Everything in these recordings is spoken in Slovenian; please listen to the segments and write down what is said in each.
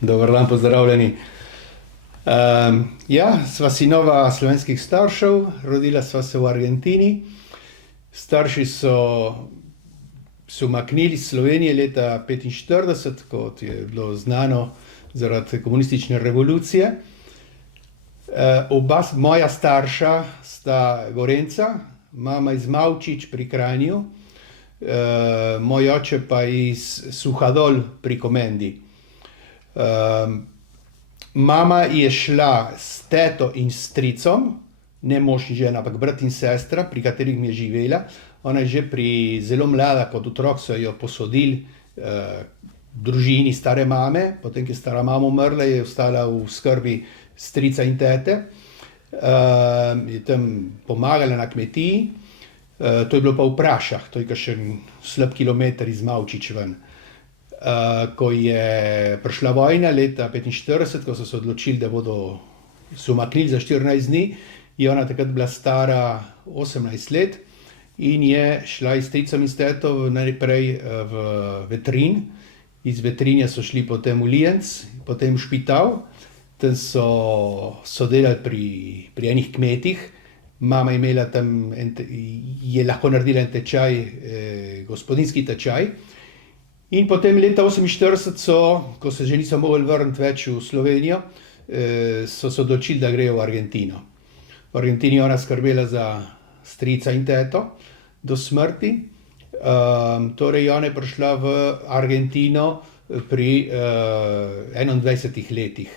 Dober dan, pozdravljeni. Ja, sva sinova slovenskih staršev, rodila sva se v Argentini. Starši so se umaknili iz Slovenije leta 1945, kot je bilo znano zaradi komunistične revolucije. Oba moja starša sta Gorenjca, mama iz Mavčič pri Kranju, moj oče pa iz Suhadol pri Komendi. Mama je šla s teto in stricom, ne mož in žena, ampak brat in sestra, pri katerih je živela. Ona je že zelo mlada, kot otrok so jo posodili družini stare mame, potem, ko je stara mama umrla, je ostala v skrbi strica in tete. Je tam pomagala na kmetiji. To je bilo pa v Prašah, to je kakšen slab kilometer iz Mavčič ven. Ko je prišla vojna leta 1945, ko so se odločili, da bodo se umaknili za 14 dni, je ona takrat bila stara 18 let in je šla s stricom in s teto najprej v Vetrin. Iz Vetrinja so šli potem v Lijenc, potem v Špital. Tam so delali pri enih kmetih. Mama je imela tam, je lahko naredila en tečaj, gospodinjski tečaj. In potem leta 1948, ko se že niso mogli vrniti več v Slovenijo, so se odločili, da grejo v Argentino. V Argentini je ona skrbela za strica in teto do smrti. Torej ona je prišla v Argentino pri 21 letih.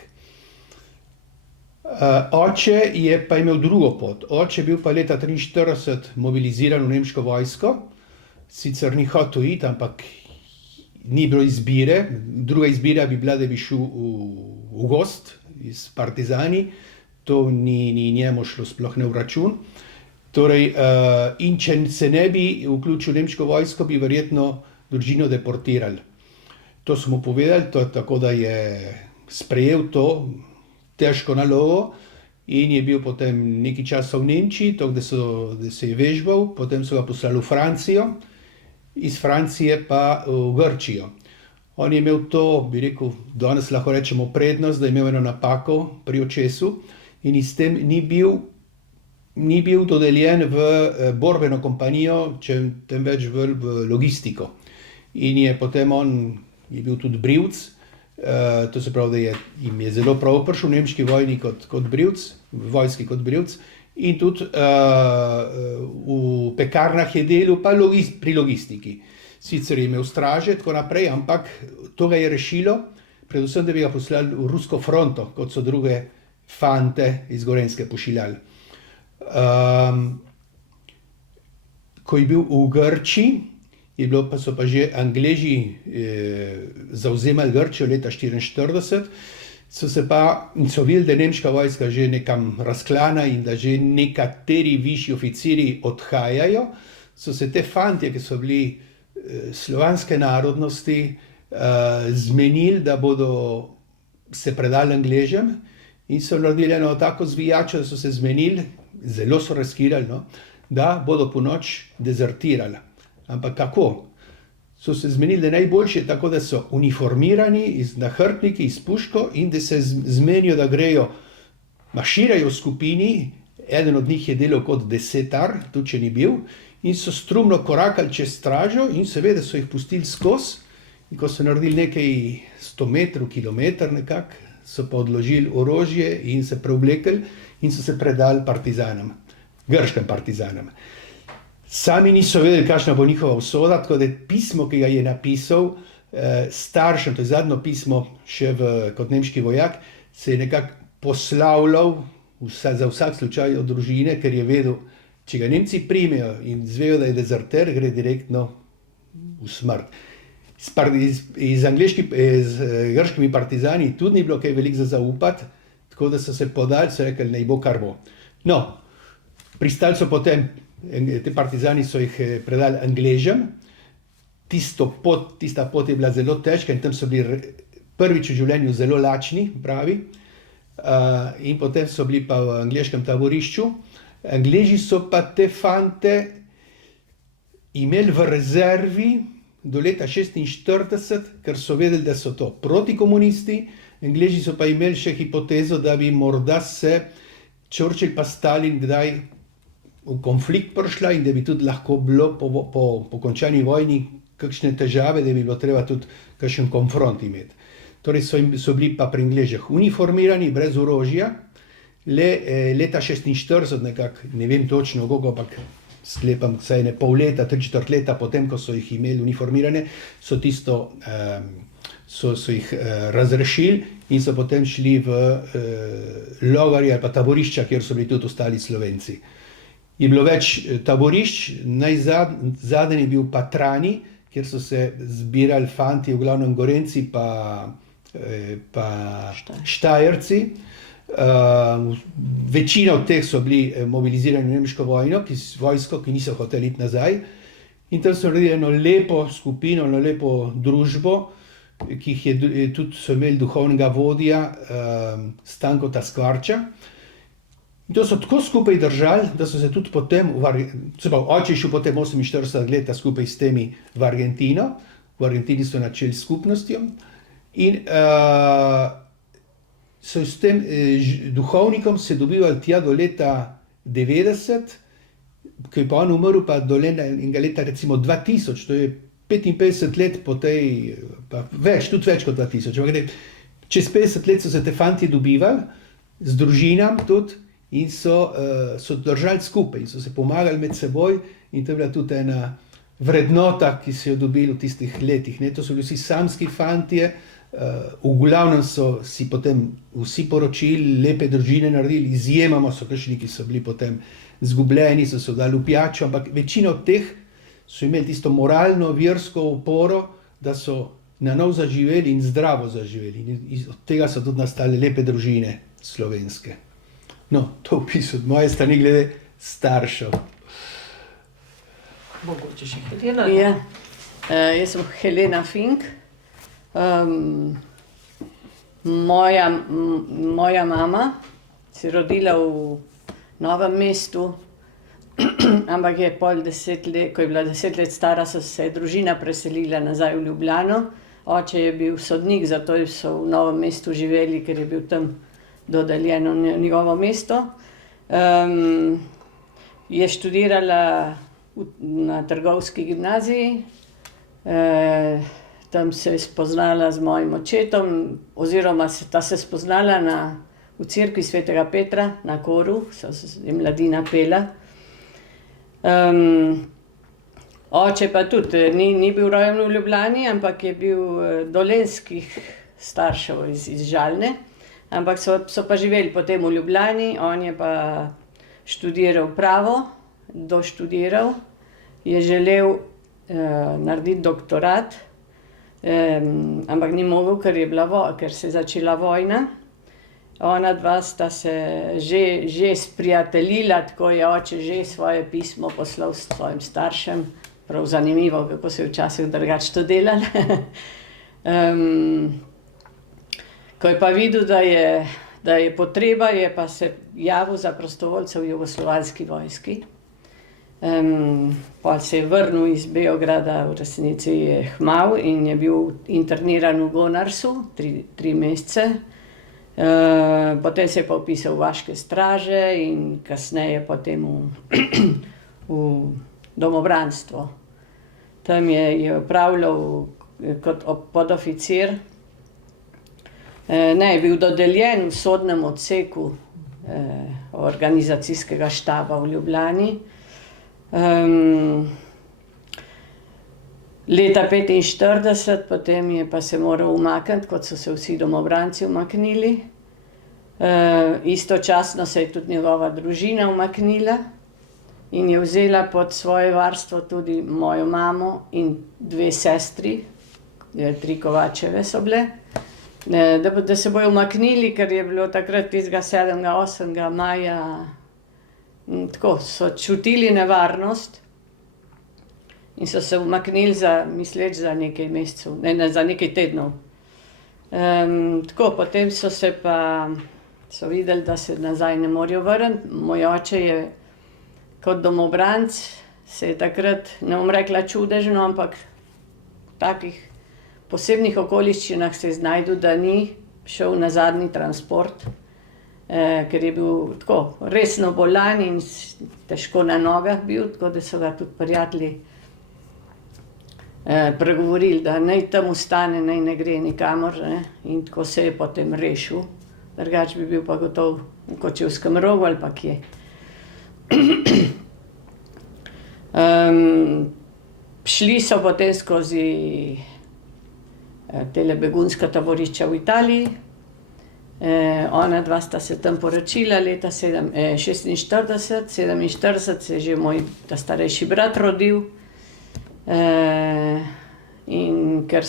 Oče je pa imel drugo pot. Oče je bil pa leta 1943 mobiliziran v nemško vojsko. Sicer ni hotel iti, ampak ni bilo izbire. Druga izbira bi bila, da bi šel v gozd s partizani. To ni njemu šlo sploh ne v račun. Torej, in če se ne bi vključil v nemško vojsko, bi verjetno družino deportirali. To so mu povedali, tako da je sprejel to težko nalogo in je bil potem nekaj časa v Nemčiji, da se je vežbal, potem so ga poslali v Francijo, iz Francije pa v Grčijo. On je imel to, bi rekel, danes lahko rečemo prednost, da je imel eno napako pri očesu in s tem ni bil dodeljen v borbeno kompanijo, temveč v logistiko. In je potem on je bil tudi brivec, to se pravi, da jim je zelo prav prišel v nemški vojni kot brivec, v vojski kot brivec. In tudi v pekarnah je delal, pa pri logistiki. Sicer je imel straže, tako naprej, ampak to ga je rešilo, predvsem, da bi ga poslali v rusko fronto, kot so druge fante iz Gorenjske pošiljali. Ko je bil v Grčiji, so pa že Angleži zavzemali Grčijo leta 1944, so videli, da je nemška vojska že nekam razklana in da že nekateri višji oficiri odhajajo, so se te fantje, ki so bili slovanske narodnosti, zmenili, da bodo se predali Angležem in so naredili eno tako zvijačo, da so se zmenili, zelo so riskirali, no, da bodo ponoči dezertirali. Ampak kako? So se zmenili, da najboljše je tako, da so uniformirani z nahrbtniki, s puško in da se zmenijo, da grejo, marširajo v skupini, eden od njih je delal kot desetar, tudi če ni bil, in so strumno korakali čez stražo in seveda so jih pustili skozi. In ko so naredili nekaj 100 metrov, kilometer nekako, so pa odložili orožje in se preoblekli in so se predali partizanom, grškim partizanom. Sami niso vedeli, kakšna bo njihova usoda, tako da pismo, ki ga je napisal staršem, to je zadnje pismo še kot nemški vojak, se je nekako poslavljal za vsak slučaj od družine, ker je vedel, če ga Nemci primejo in zvejo, da je dezerter, gre direktno v smrt. Z grškimi partizani tudi ni bilo kaj veliko za zaupati, tako da so se podali, so rekli, naj bo kar bo. No, pristali so potem, te partizani so jih predali Angležem. Tista pot je bila zelo težka in tam so bili prvič v življenju zelo lačni, pravi. In potem so bili pa v angleškem taborišču. Angleži so pa te fante imeli v rezervi do leta 46, ker so vedeli, da so to protikomunisti. Angleži so pa imeli še hipotezo, da bi morda se Churchill pa Stalin kdaj v konflikt prišla in da bi tudi lahko bilo po končani vojni kakšne težave, da bi bilo treba tudi kakšen konfront imeti. Torej so bili pa pri Angležih uniformirani, brez orožja. Leta 46, nekako, ne vem točno koliko, ampak sklepam, saj ne pol leta, 3/4 leta potem, ko so jih imeli uniformirane, so jih razrešili in so potem šli v logarje ali pa taborišča, kjer so bili tudi ostali Slovenci. Je bilo več taborišč, zadnji je bil pa Trani, kjer so se zbirali fanti, v glavnem Gorenci pa Štajerci. Večina od teh so bili mobilizirani v nemško vojsko, ki niso hoteli iti nazaj. In tam so naredili eno lepo skupino, eno lepo družbo, ki jih je tudi so imeli duhovnega vodja Stanko Taskvarča. In to so tako skupaj držali, da so se tudi potem, oče je šel potem 48 leta skupaj s temi v Argentino. V Argentini so načeli skupnostjo. In so s tem duhovnikom se dobivali tja do leta 90, ko je pa on umrl, pa do leta recimo 2000, to je 55 let po tej, pa tudi več kot 2000. Čez 50 let so se te fanti dobivali, z družinam tudi, in so držali skupaj, in so se pomagali med seboj, in to je bila tudi ena vrednota, ki so jo dobili v tistih letih. To so bili vsi samski fantje, v glavnem so si potem vsi poročili, lepe družine naredili, izjemoma so kakšni, ki so bili potem zgubljeni, so se dali v pijačo, ampak večina od teh so imeli tisto moralno, versko oporo, da so na novo zaživeli in zdravo zaživeli. In od tega so tudi nastale lepe družine slovenske. No, to opisal od moje strani glede staršev. Mogoče še Helena? Ja. Jaz sem Helena Fink. Moja mama se je rodila v Novem mestu, ampak je ko je bila 10 let stara, so se družina preselila nazaj v Ljubljano. Oče je bil sodnik, zato so v Novem mestu živeli, ker je bil tam dodeljeno njegovo mesto. Je študirala na trgovski gimnaziji, tam se je spoznala z mojim očetom, oziroma sta se spoznala v cerkvi svetega Petra na Koru, je mladina pela. Oče pa tudi ni bil rojen v Ljubljani, ampak je bil dolenjskih staršev iz Žalne, ampak so pa živeli potem v Ljubljani. On je pa študiral pravo, doštudiral, je želel narediti doktorat, ampak ni mogel, ker se je začela vojna. Ona dva sta se že sprijateljila, tako je oče že svoje pismo poslal svojim staršem. Prav zanimivo, kako se je včasih drugače to delalo. Ko je pa videl, da je potreba, je pa se javil za prostovoljca v jugoslovanski vojski. Pa se je vrnil iz Beograda, v resnici je hmal in je bil interniran v Gonarsu 3 mesece. Potem se je pa vpisal v vaške straže in kasneje potem v domobranstvo. Tam je opravljal kot podoficir. Je bil dodeljen v sodnem odseku organizacijskega štaba v Ljubljani. Leta 1945, potem je pa se moral umakniti, kot so se vsi domobranci umaknili. Istočasno se je tudi njegova družina umaknila in je vzela pod svoje varstvo tudi mojo mamo in 2 sestri, 3 Kovačeve so bile, da se bojo umaknili, ker je bilo takrat tistega 7. 8. maja, tako so čutili nevarnost in so se umaknili misleč za nekaj mesecev, za nekaj tednov. Tako, potem so videli, da se nazaj ne morejo vrniti. Moj oče je kot domobranc, se je takrat, ne bom rekla čudežno, ampak takih posebnih okoliščinah se je znašel, da ni šel na zadnji transport, ker je bil tako resno bolan in težko na nogah bil, tako da so ga tudi prijatelji pregovorili, da naj tam ostane, naj ne gre nikamor, ne? In tako se je potem rešil. Drugače bi bil pa gotov v Kočevskem Rogu ali pa kje. Šli so potem skozi tele begunska taborišča v Italiji. Ona dva sta se tam poročila leta 46, 47 se je že ta starejši brat rodil. In ker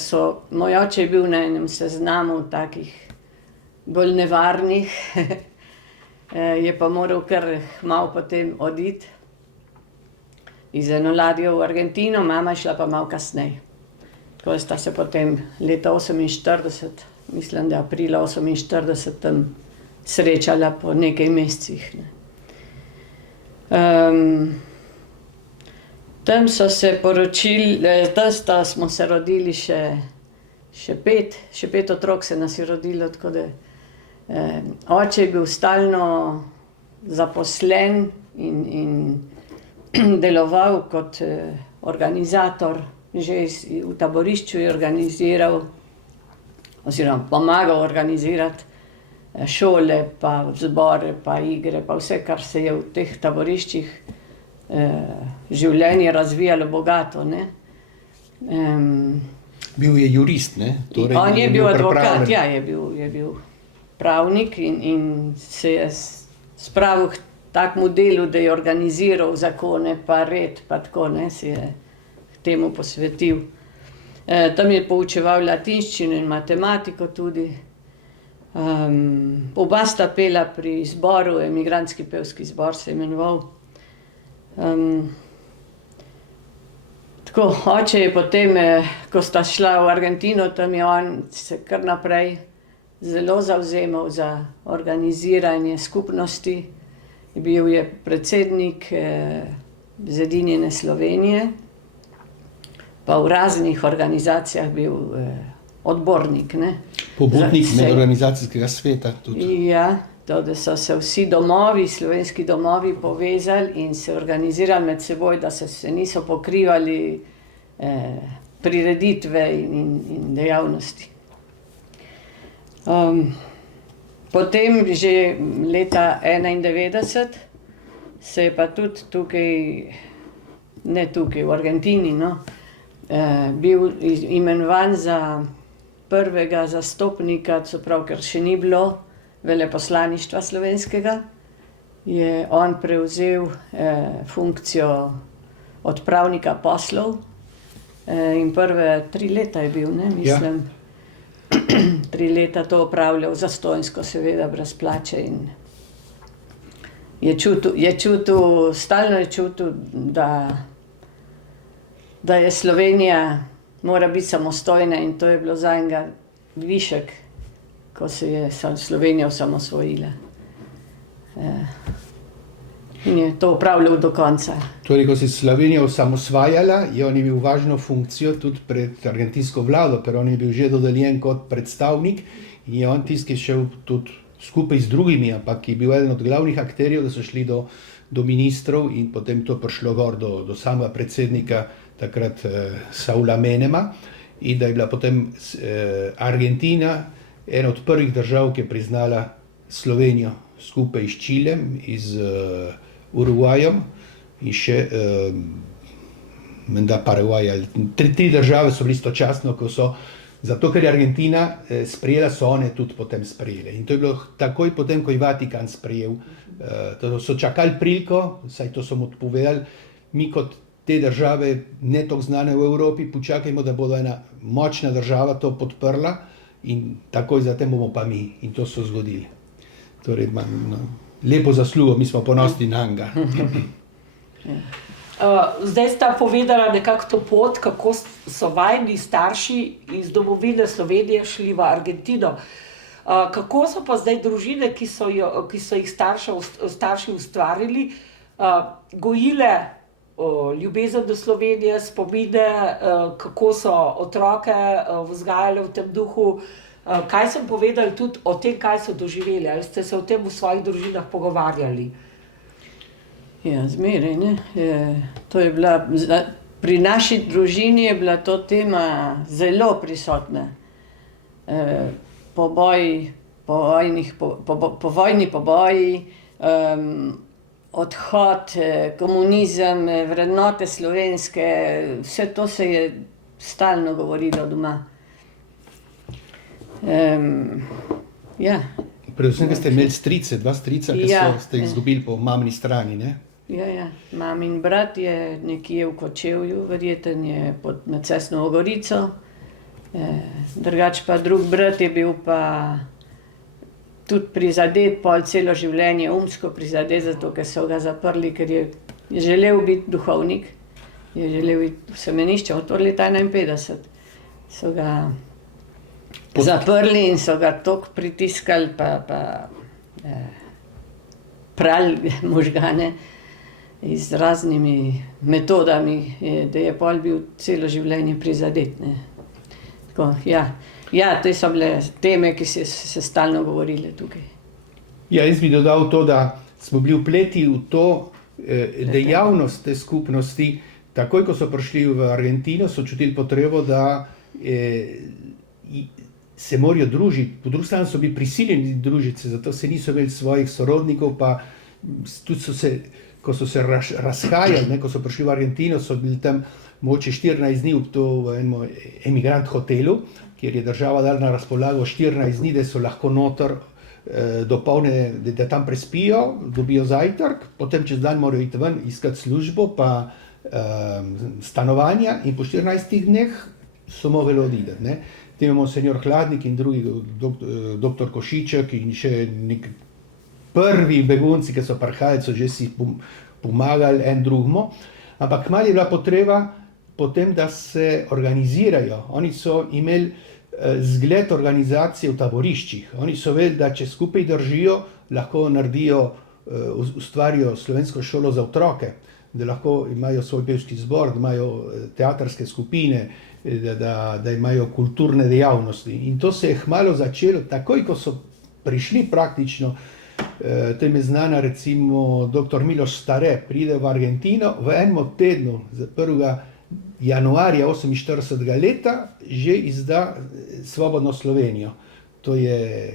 moj oče je bil na enem seznamu takih bolj nevarnih, je pa moral kar malo potem oditi iz eno ladjo v Argentino, mama je šla pa malo kasneje. Tako sta se potem leta 48, mislim, da aprila 48 tam srečala po nekaj mesecih. Tam so se poročili, tam smo se rodili še pet otrok se nas je rodilo, tako da oče je bil stalno zaposlen in deloval kot organizator, že v taborišču je organiziral oziroma pomagal organizirati šole, pa zbore, pa igre, pa vse, kar se je v teh taboriščih življenje razvijalo bogato, ne. Bil je jurist, ne? Torej, On je bil advokat, ja, je bil pravnik in se je spravil k takemu delu, da je organiziral zakone, pa red, pa tako, ne, se je k temu posvetil. Tam je poučeval latinščino in matematiko tudi. Oba sta pela pri zboru, emigrantski pevski zbor se je imenoval. Tako, oče je potem, ko sta šla v Argentino, tam je on se kar naprej zelo zavzemal za organiziranje skupnosti. Bil je predsednik Zedinjene Slovenije, pa v raznih organizacijah bil odbornik, ne. Pobudnik medorganizacijskega sveta tudi. Ja, to, da so se vsi domovi, slovenski domovi povezali in se organizirali med seboj, da se niso pokrivali prireditve in dejavnosti. Potem že leta 91 se je pa tudi tukaj, ne tukaj, v Argentini, no, bil imenovan za prvega zastopnika, čeprav ker še ni bilo veleposlaništva slovenskega, je on prevzel funkcijo odpravnika poslov in prve 3 leta je bil, ne, mislim. Ja. 3 leta to opravljal zastonjsko, seveda brez plače in stalno je čutil, da je Slovenija mora biti samostojna in to je bilo zanj višek, ko se je Slovenija osamosvojila. In je to opravljal do konca. Torej, ko se je Slovenija osamosvajala, je on imel važno funkcijo tudi pred argentinsko vlado, ker on je bil že dodeljen kot predstavnik in je on tisti, ki je šel tudi skupaj z drugimi, ampak je bil eden od glavnih akterjev, da so šli do ministrov in potem to prišlo gor do samega predsednika, takrat Saula Menema, in da je bila potem Argentina ena od prvih držav, ki je priznala Slovenijo skupaj s Čilem, z Urugvajem in še menda Paragvaj. 3 države so bili istočasno, ko so, zato ker je Argentina sprejela, so one tudi potem sprejele. In to je bilo takoj potem, ko je Vatikan sprejel. To so čakali priliko, saj to so mu odpovedali, mi kot te države ne toliko znane v Evropi, počakajmo, da bodo ena močna država to podprla in takoj zatem bomo pa mi. In to so zgodili. Torej, lepo zaslugo, mi smo ponosni na njega. Zdaj sta povedala nekako to pot, kako so vajni starši iz domovine Slovenije šli v Argentino. Kako so pa zdaj družine, ki so jih starši ustvarili, gojile ljubezen do Slovenije, spomine, kako so otroke vzgajali v tem duhu. Kaj so povedali tudi o tem, kaj so doživeli? Ali ste se o tem v svojih družinah pogovarjali? Ja, zmeraj, ne. To je bila, pri naši družini je bila to tema zelo prisotna. Poboji, povojni poboji, odhod, komunizem, vrednote slovenske, vse to se je stalno govorilo doma. Ja. Predvsem, ker ste imeli strice, dva strica, ki ste jih izgubili po mamini strani, ne? Ja. Mamin brat je nekje v Kočevju, verjeten je med Cestnovo Gorico. Drugače pa drug brat je bil pa tudi prizadet, pol celo življenje umsko prizadet, zato ker so ga zaprli, ker je želel biti duhovnik. Je želel iti v semenišče, od leta 51. So ga zaprli in so ga toliko pritiskali, pa prali možgane z raznimi metodami, da je pol bil celo življenje prizadet, ne. Tako, ja, te so bile teme, ki se stalno govorile tukaj. Ja, jaz bi dodal to, da smo bili vpleti v to dejavnost te skupnosti. Takoj, ko so prišli v Argentino, so čutili potrebo, da se morajo družiti. Po drugi strani so bili prisiljeni družiti se, zato se niso imeli svojih sorodnikov, pa tudi ko so se razhajali, ne, ko so prišli v Argentino, so bili tam mogoče 14 dni v enem emigrant hotelu, kjer je država dala na razpolago 14 dni, da so lahko noter dopolne, da tam prespijo, dobijo zajtrk, potem čez dan morajo iti ven, iskati službo, pa stanovanja in po 14 dneh so mogli oditi, ne. Tem imamo senior Hladnik in drugi, doktor Košiček in še prvi begunci, ki so prihajali, so že si pomagali en drugemu, ampak kmalu je bila potreba potem, da se organizirajo. Oni so imeli zgled organizacije v taboriščih. Oni so vedeli, da če skupaj držijo, lahko naredijo, ustvarijo slovensko šolo za otroke, da lahko imajo svoj pevski zbor, da imajo teatrske skupine, da imajo kulturne dejavnosti. In to se je kmalu začelo, takoj ko so prišli praktično. To je znana recimo dr. Miloš Stare, pride v Argentino, v enem tednu, 1. januarja 48. leta, že izda Svobodno Slovenijo. To je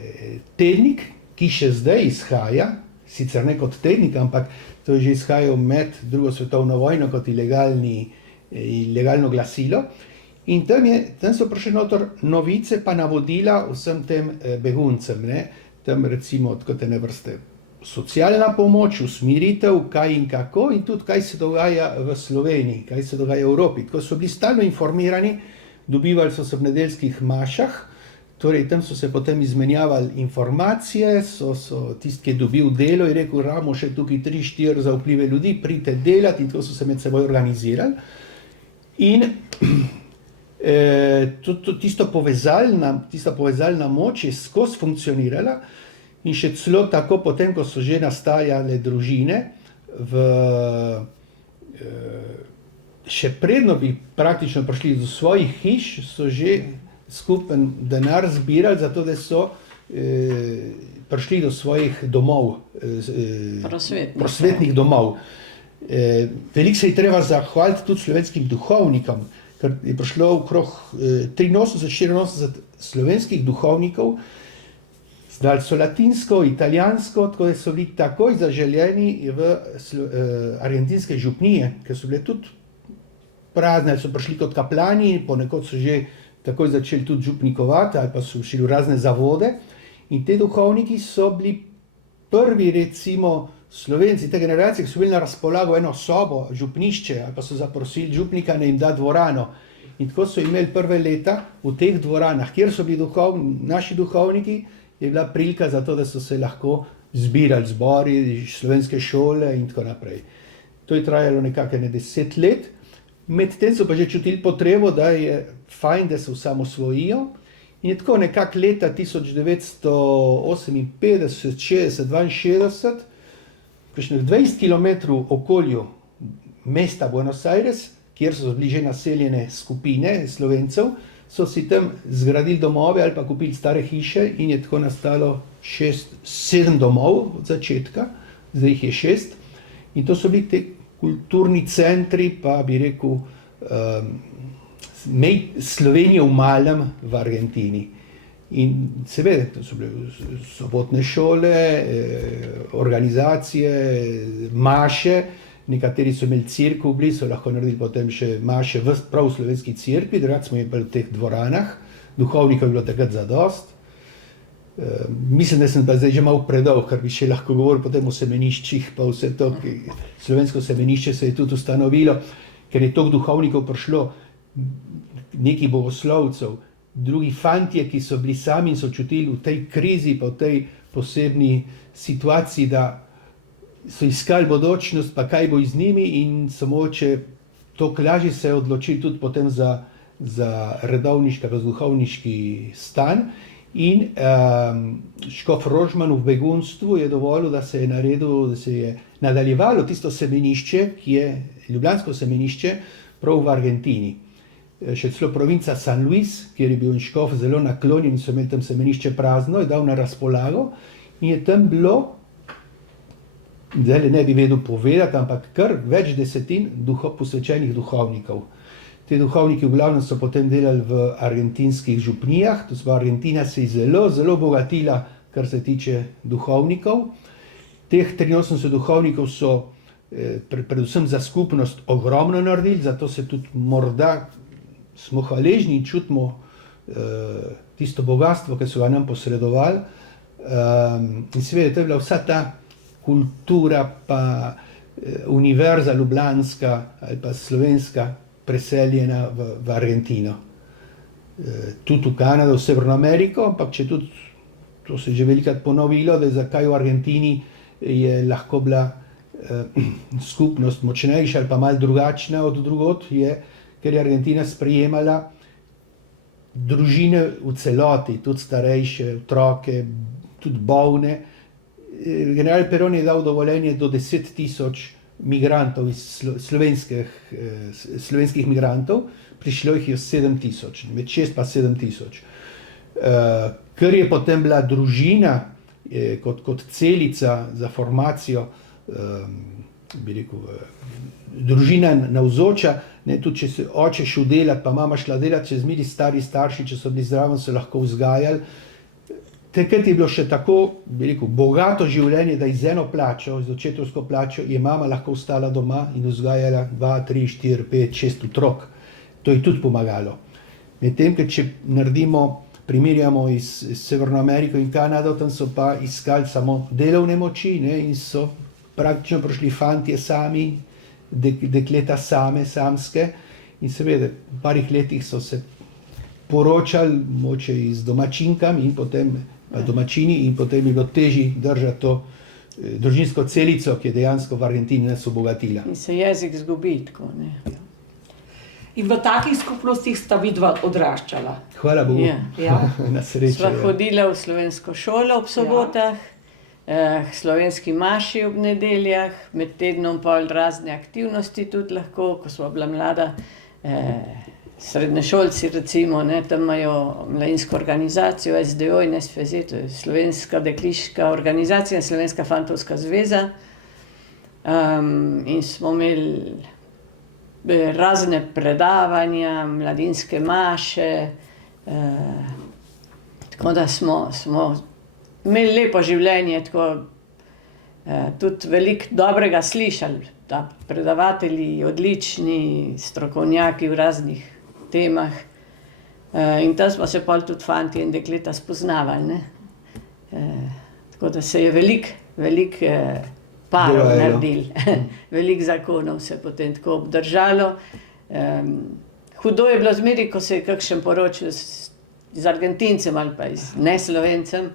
tednik, ki še zdaj izhaja, sicer ne kot tednik, ampak to je že izhajal med drugo svetovno vojno kot ilegalno glasilo. In tam so prišli noter novice pa navodila vsem tem beguncem, ne. Tam recimo kot ene vrste socialna pomoč, usmeritev, kaj in kako, in tudi kaj se dogaja v Sloveniji, kaj se dogaja v Evropi. Tako so bili stalno informirani, dobivali so se v nedeljskih mašah, torej tam so se potem izmenjavali informacije, so tisti, ki je dobil delo, je rekel, imamo še tukaj 3-4 zaupljive ljudi, pridite delati, in tako so se med seboj organizirali. In tista povezalna moč je skozi funkcionirala in še celo tako potem, ko so že nastajale družine, še predno bi praktično prišli do svojih hiš, so že skupen denar zbirali, zato da so prišli do svojih domov, prosvetnih domov. Veliko se je treba zahvaliti tudi slovenskim duhovnikom, ker je prišlo okrog 83-84 slovenskih duhovnikov, zdaj so latinsko, italijansko, tako da so bili takoj zaželjeni v argentinske župnije, ker so bile tudi prazne, so prišli kot kaplani, ponekod so že takoj začeli tudi župnikovati ali pa so šli v razne zavode. In te duhovniki so bili prvi, recimo, Slovenci te generacije, ki so bili na razpolago eno sobo, župnišče, ali pa so zaprosili župnika, da jim da dvorano. In tako so imeli prve leta v teh dvoranah, kjer so bili naši duhovniki, je bila prilika za to, da so se lahko zbirali zbori, slovenske šole in tako naprej. To je trajalo nekako 10 let. Medtem so pa že čutili potrebo, da je fajn, da se osamosvojijo. In je tako nekako leta 1958, 60, 62, kakšnih 20 km okolju mesta Buenos Aires, kjer so bili že naseljene skupine Slovencev, so si tam zgradili domove ali pa kupili stare hiše in je tako nastalo 7 domov od začetka, zdaj jih je 6. In to so bili te kulturni centri, pa bi rekel, Slovenije v malem v Argentini. In seveda, to so bile sobotne šole, organizacije, maše, nekateri so imeli cerkev blizu, so lahko naredili potem še maše prav v slovenski cerkvi, drugače smo imeli v teh dvoranah, duhovnikov je bilo takrat zadost. Mislim, da sem pa zdaj že malo predolg, ker bi še lahko govoril potem o semeniščih, pa vse to, slovensko semenišče se je tudi ustanovilo, ker je toliko duhovnikov prišlo, nekih bogoslovcev, drugi fantje, ki so bili sami in so čutili v tej krizi, pa v tej posebni situaciji, da so iskali bodočnost, pa kaj bo z njimi in so mogoče toliko lažje se odločili tudi potem za redovniški, duhovniški stan. In škof Rožman v begunstvu je dovolil, da se je naredil, da se je nadaljevalo tisto semenišče, ki je ljubljansko semenišče, prav v Argentini. Še celo provinca San Luis, kjer je bil škof zelo naklonjen in so imeli tam semenišče prazno, je dal na razpolago in je tam bilo, zdaj ne bi vedel povedati, ampak kar več desetin posvečenih duhovnikov. Te duhovniki v glavnem so potem delali v argentinskih župnijah, to se Argentina se je zelo, zelo bogatila, kar se tiče duhovnikov. Teh 83 duhovnikov so predvsem za skupnost ogromno naredili, zato se tudi morda smo hvaležni in čutimo tisto bogatstvo, ki so ga nam posredovali. In seveda, to je bila vsa ta kultura, pa univerza ljubljanska ali pa slovenska, preseljena v Argentino. Tudi v Kanado, v Severno Ameriko, ampak če tudi, to se je že velikokrat ponovilo, da zakaj v Argentini je lahko bila skupnost močnejša ali pa malo drugačna od drugod, je, ker je Argentina sprejemala družine v celoti, tudi starejše, otroke, tudi bolne. General Perón je dal dovoljenje do 10,000 migrantov, slovenskih migrantov, prišlo jih je 7,000, med 6 pa 7,000. Ker je potem bila družina kot celica za formacijo, bi rekel, družina navzoča, tudi če se oče šel delat, pa mama šla delat, če zmeri stari starši, če so bili zraven, so lahko vzgajali. Takrat je bilo še tako, bi rekel, bogato življenje, da z eno plačo, z očetovsko plačo, je mama lahko ostala doma in vzgajala 2, 3, 4, 5, 6 otrok. To je tudi pomagalo. Medtem, ker če primerjamo iz Severno Ameriko in Kanado, tam so pa iskali samo delovne moči, ne, in so praktično prišli fantje sami, dekleta samske, in seveda v parih letih so se poročali moče z domačinkami in potem pa domačini in potem je bilo težje držati to družinsko celico, ki je dejansko v Argentini nas obogatila. In se jezik zgubi, tako ne. In v takih skupnostih sta vidva odraščala. Hvala Bogu, Ja. na srečo. Sva hodila v slovensko šolo ob sobotah, slovenski maši ob nedeljah, med tednom pa razne aktivnosti tudi lahko, ko sva bila mlada, srednješolci recimo, ne, tam imajo mladinsko organizacijo SDO in SFZ, to je Slovenska dekliška organizacija in Slovenska fantovska zveza. In smo imeli razne predavanja, mladinske maše, tako da smo imeli lepo življenje, tako tudi veliko dobrega slišali, da predavatelji odlični, strokovnjaki v raznih temah. In tam smo se pol tudi fantje in dekleta spoznavali, ne. Tako da se je veliko parov naredili, veliko zakonov se potem tako obdržalo. Hudo je bilo zmeri, ko se je kakšen poročil z Argentincem ali pa z neslovencem,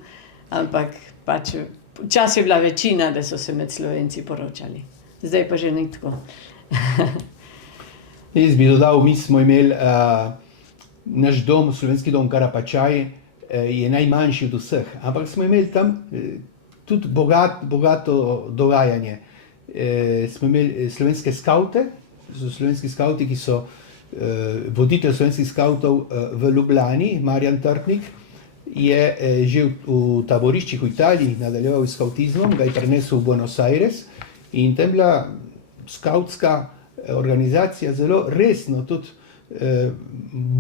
ampak pač včasih je bila večina, da so se med Slovenci poročali. Zdaj pa že ni tako. Jaz bi dodal, mi smo imeli naš dom, slovenski dom Karapačaj, je najmanjši od vseh, ampak smo imeli tam tudi bogato dogajanje. Smo imeli slovenske skavte, so slovenski skavti, ki so voditelj slovenskih skavtov v Ljubljani, Marjan Trtnik, je že v taboriščih v Italiji nadaljeval s skavtizmom, ga je prenesel v Buenos Aires in tam bila skavtska organizacija zelo resno, tudi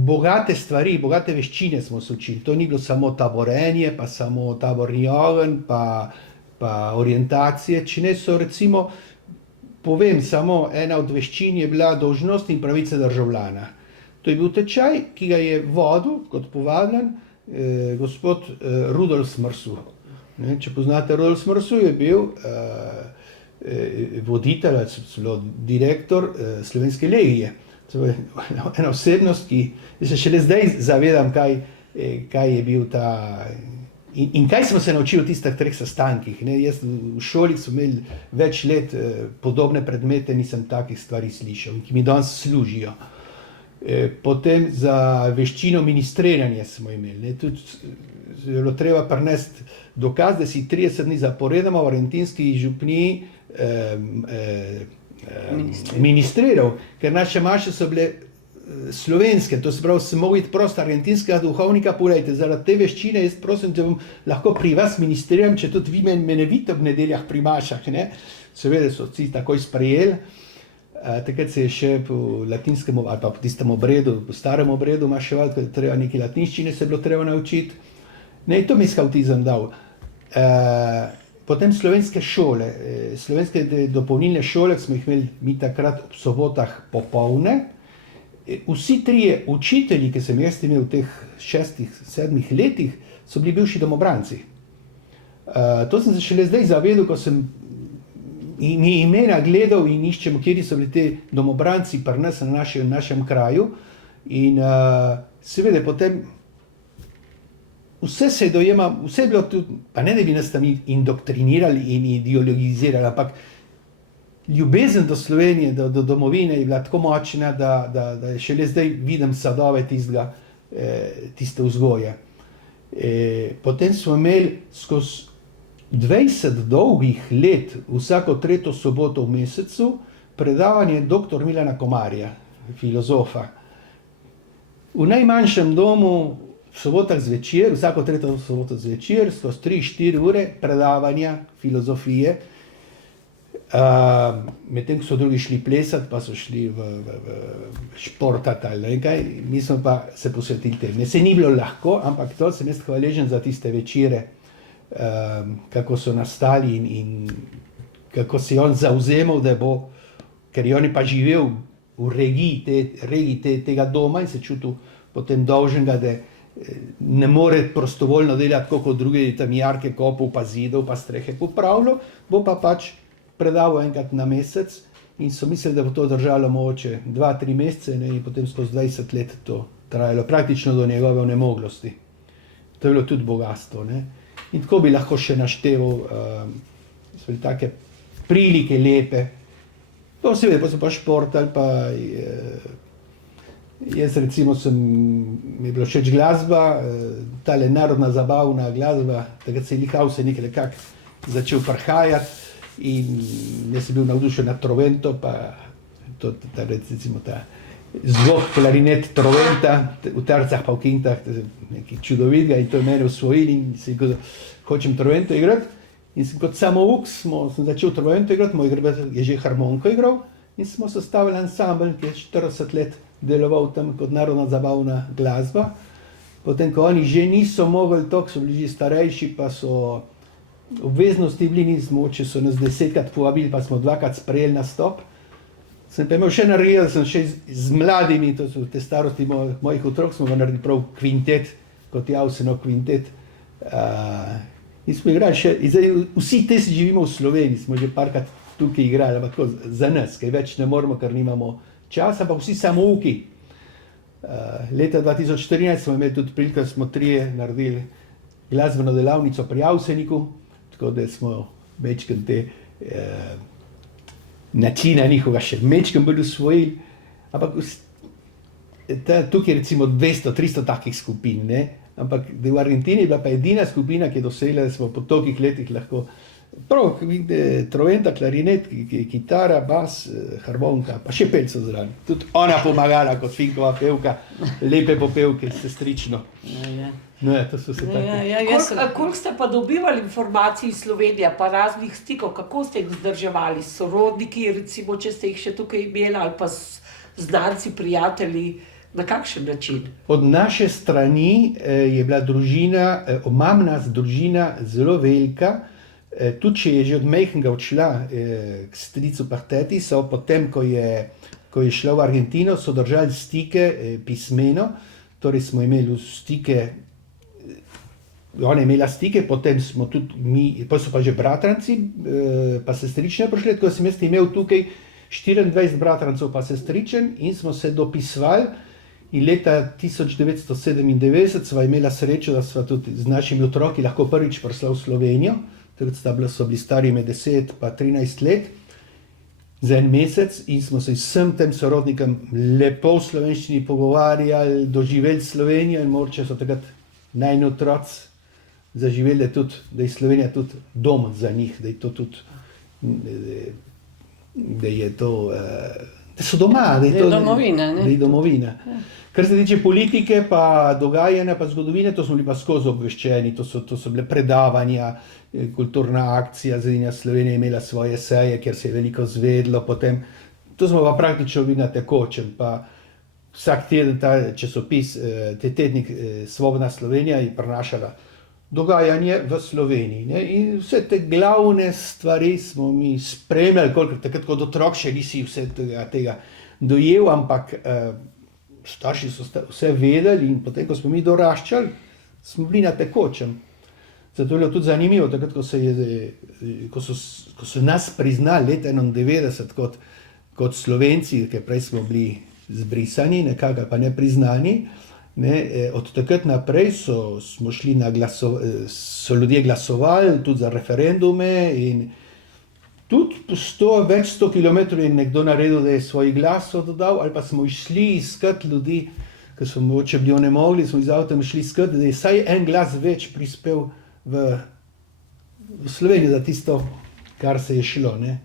bogate stvari, bogate veščine smo se učili. To ni bilo samo taborenje, pa samo taborni ogenj, pa orientacije, če ne so recimo, povem samo, ena od veščin je bila dolžnost in pravice državljana. To je bil tečaj, ki ga je vodil kot povabljen gospod Rudolf Smrsu. Če poznate Rudolf Smrsu, je bil voditelj, celo direktor Slovenske legije. To je ena osebnost, ki se šele zdaj zavedam, kaj je bil ta in kaj smo se naučili v tistih 3 sestankih. Jaz v šoli smo imeli več let podobne predmete, nisem takih stvari slišal, ki mi danes služijo. Potem za veščino ministriranja smo imeli. Tudi je bilo treba prinesti dokaz, da si 30 dni zaporedoma v argentinski župniji ministriral, ker naše maše so bile slovenske, to se pravi, sem mogel iti prosto argentinskega duhovnika, povedajte, zaradi te veščine, jaz prosim, če bom lahko pri vas ministriram, če tudi vi me ne vidite ob nedeljah pri mašah, ne. Seveda so vsi takoj sprejeli, takrat se je še po latinskem ali pa po tistem obredu, po starem obredu maševal, ker treba neki latinščine se bilo treba naučiti. Ne, to mi je skavtizem dal. Potem slovenske šole, slovenske dopolnilne šole, smo jih imeli mi takrat ob sobotah popolne. Vsi trije učitelji, ki sem jaz imel v teh 6-7 letih, so bili bivši domobranci. To sem se šele zdaj zavedel, ko sem imena gledal in iščem, kjer so bili te domobranci pri nas na našem kraju. In seveda potem vse se je dojema, vse je bilo tudi, pa ne da bi nas tam indoktrinirali in ideologizirali, ampak ljubezen do Slovenije, do domovine je bila tako močna, da šele zdaj vidim sadove tiste vzgoje. Potem smo imeli skozi 20 dolgih let, vsako 3. soboto v mesecu, predavanje dr. Milana Komarja, filozofa. V najmanjšem domu v sobotah zvečer, vsako 3. soboto zvečer, skozi 3-4 ure predavanja filozofije, medtem ko so drugi šli plesati, pa so šli v športati ali nekaj, mi smo pa se posvetili tem. Se ni bilo lahko, ampak to sem jaz hvaležen za tiste večere, kako so nastali in kako se je on zavzemal, da bo, ker je on pa živel v regiji tega doma in se čutil potem dolžnega, da ne more prostovoljno delati, kot druge, tam jarke kopal, pa zidov, pa strehe popravljal, bo pa pač predaval enkrat na mesec in so mislili, da bo to držalo mogoče 2-3 mesece, ne, in potem skozi 20 let to trajalo, praktično do njegove onemoglosti. To je bilo tudi bogatstvo, ne. In tako bi lahko še našteval, so bili take prilike lepe. To seveda, pa so pa športali, pa jaz recimo mi je bilo všeč glasba, tale narodna zabavna glasba, takrat se je Lihause nekako začel prihajati in jaz sem bil navdušen nad Trovento, pa recimo ta zvok klarinet Troventa, v tercah pa v kintah, nekaj čudovitega in to je mene osvojili in sem rekel, hočem Trovento igrati. In sem kot samouk sem začel Trovento igrati, moj brat je že harmoniko igral in smo sestavili ansambel, ki je 40 let deloval tam kot narodna zabavna glasba. Potem, ko oni že niso mogli toliko, so bili že starejši, pa so obveznosti bili nismo, če so nas 10-krat povabili, pa smo 2-krat sprejeli nastop. Sem pa imel še naredil, da sem še z mladimi, to so te starosti mojih otrok, smo ga naredili prav kvintet, kot Javsenov kvintet. In smo igrali še, in zdaj vsi te živimo v Sloveniji, smo že parkrat tukaj igrali, ampak tako za nas, kaj več ne moramo, ker nimamo časa, pa vsi samouki. Leta 2014 smo imeli tudi priliko, smo trije naredili glasbeno delavnico pri Javseniku, tako da smo mečken te načina njihovega še mečken bolj usvojili, ampak tukaj je recimo 200-300 takih skupin, ne? Ampak v Argentini je bila pa edina skupina, ki je dosegla, da smo po tolikih letih lahko Prav, vidi, troventa, klarinet, kitara, bas, harmonika, pa še pelco zraven. Tudi ona pomagala kot Finkova pevka, lepe popevke, sestrično. Ja. No, ja, to so se tako. Koliko ste pa dobivali informacij iz Slovenije, pa raznih stikov, kako ste jih vzdrževali s sorodniki, recimo, če ste jih še tukaj imeli, ali pa z znanci, prijatelji, na kakšen način? Od naše strani je bila družina, omamna družina zelo velika, tudi če je že od majhnega odšla k stricu Pahteti, so potem, ko je šla v Argentino, so držali stike pismeno, torej smo imeli stike, ona je imela stike, potem smo tudi mi, pa so pa že bratranci, pa sestrične prišle, tako sem jaz imel tukaj 24 bratrancov pa sestričen in smo se dopisovali in leta 1997 sva imela srečo, da sva tudi z našimi otroki lahko prvič prišla v Slovenijo, takrat so bili stari med 10 pa 13 let, za en mesec in smo se vsem tem sorodnikom lepo v slovenščini pogovarjali, doživeli Slovenijo in mogoče so takrat najni otroci zaživeli, da je Slovenija tudi dom za njih, da je to tudi, da so doma, da je domovina, ne? Da je domovina. Kar se tiče politike, pa dogajanja, pa zgodovine, to smo bili pa skozi obveščeni, to so bile predavanja, kulturna akcija, Zedinja Slovenija je imela svoje seje, kjer se je veliko zvedlo, potem, to smo pa praktično bili na tekočem, pa vsak teden ta časopis, te tednik Svobodna Slovenija je prenašala dogajanje v Sloveniji, ne? In vse te glavne stvari smo mi spremljali, kolikor takrat kot otrok še nisi vse tega dojel, ampak starši so vse vedeli in potem, ko smo mi doraščali, smo bili na tekočem. Zato je bilo tudi zanimivo, takrat, ko so nas priznali leta 1991 kot Slovenci, ker prej smo bili zbrisani, nekako pa nepriznani, ne, od takrat naprej smo šli so ljudje glasovali tudi za referendume in tudi več 100 kilometrov je nekdo naredil, da je svoj glas oddal, ali pa smo išli iskati ljudi, ker smo mogoče bili onemogli, smo iz avtom išli iskati, da je vsaj en glas več prispel v Slovenijo za tisto, kar se je šlo, ne.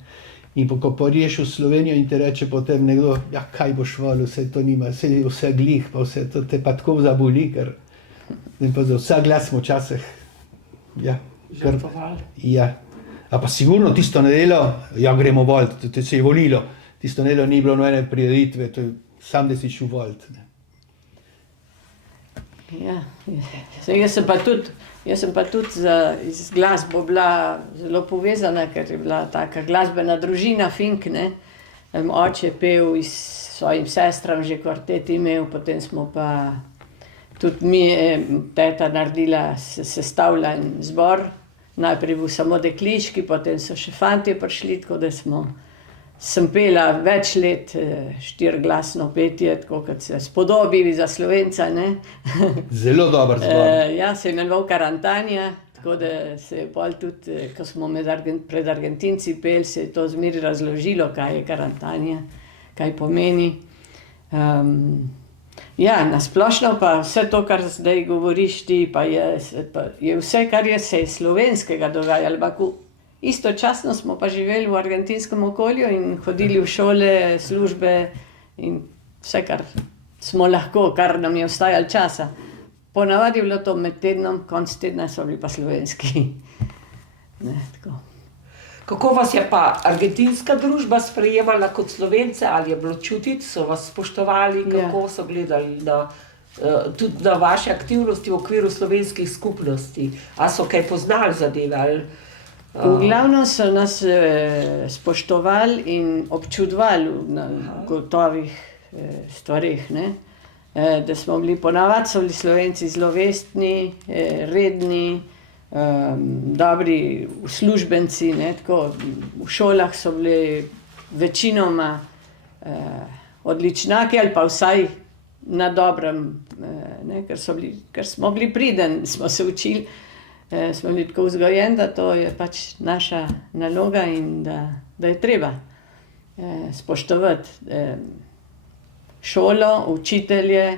In ko priješ v Slovenijo in te reče potem nekdo, ja, kaj boš volil, vse to nima, vse glih, pa vse to te pa tako zaboli, ker pa za vsak glas smo včasih, ja, Žrtvovali. Ja. A pa sigurno tisto nedeljo, ja, gremo volit, te se je volilo, tisto nedeljo ni bilo nobene prireditve, to je sam, da si šel volit, ne. Ja, jaz sem pa tudi z glasbo bila zelo povezana, ker je bila taka glasbena družina Fink, ne. Oče je pel s svojim sestram, že kvartet imel, potem smo pa tudi mi, teta naredila, sestavila en zbor, najprej bil samo dekliški, potem so še fantje prišli, tako da sem pela več let štiriglasno petje, tako kot se spodobi za Slovenca, ne. Zelo dober zbor. Ja, se je imenoval Karantanja, tako da se je pol tudi, ko smo pred Argentinci peli, se je to zmeraj razložilo, kaj je Karantanja, kaj pomeni. Ja, na splošno pa vse to, kar zdaj govoriš ti, pa je vse, kar se je slovenskega dogajalo, ampak istočasno smo pa živeli v argentinskem okolju in hodili v šole, službe in vse, kar smo lahko, kar nam je ostajalo časa. Ponavadi je bilo to med tednom, konc tedna so bili pa slovenski. Ne, tako. Kako vas je pa argentinska družba sprejemala kot Slovence, ali je bilo čutiti, so vas spoštovali, kako so gledali tudi na vaše aktivnosti v okviru slovenskih skupnosti? A so kaj poznali zadeve? Ali, V glavnem so nas spoštovali in občudovali na gotovih stvareh, ne. Da smo bili, ponavadi so bili Slovenci zelo vestni, redni, dobri uslužbenci, ne, tako v šolah so bili večinoma odličnjaki ali pa vsaj na dobrem, ne, ker smo bili pridni, smo se učili, smo bili tako vzgojeni, da to je pač naša naloga in da je treba spoštovati šolo, učitelje,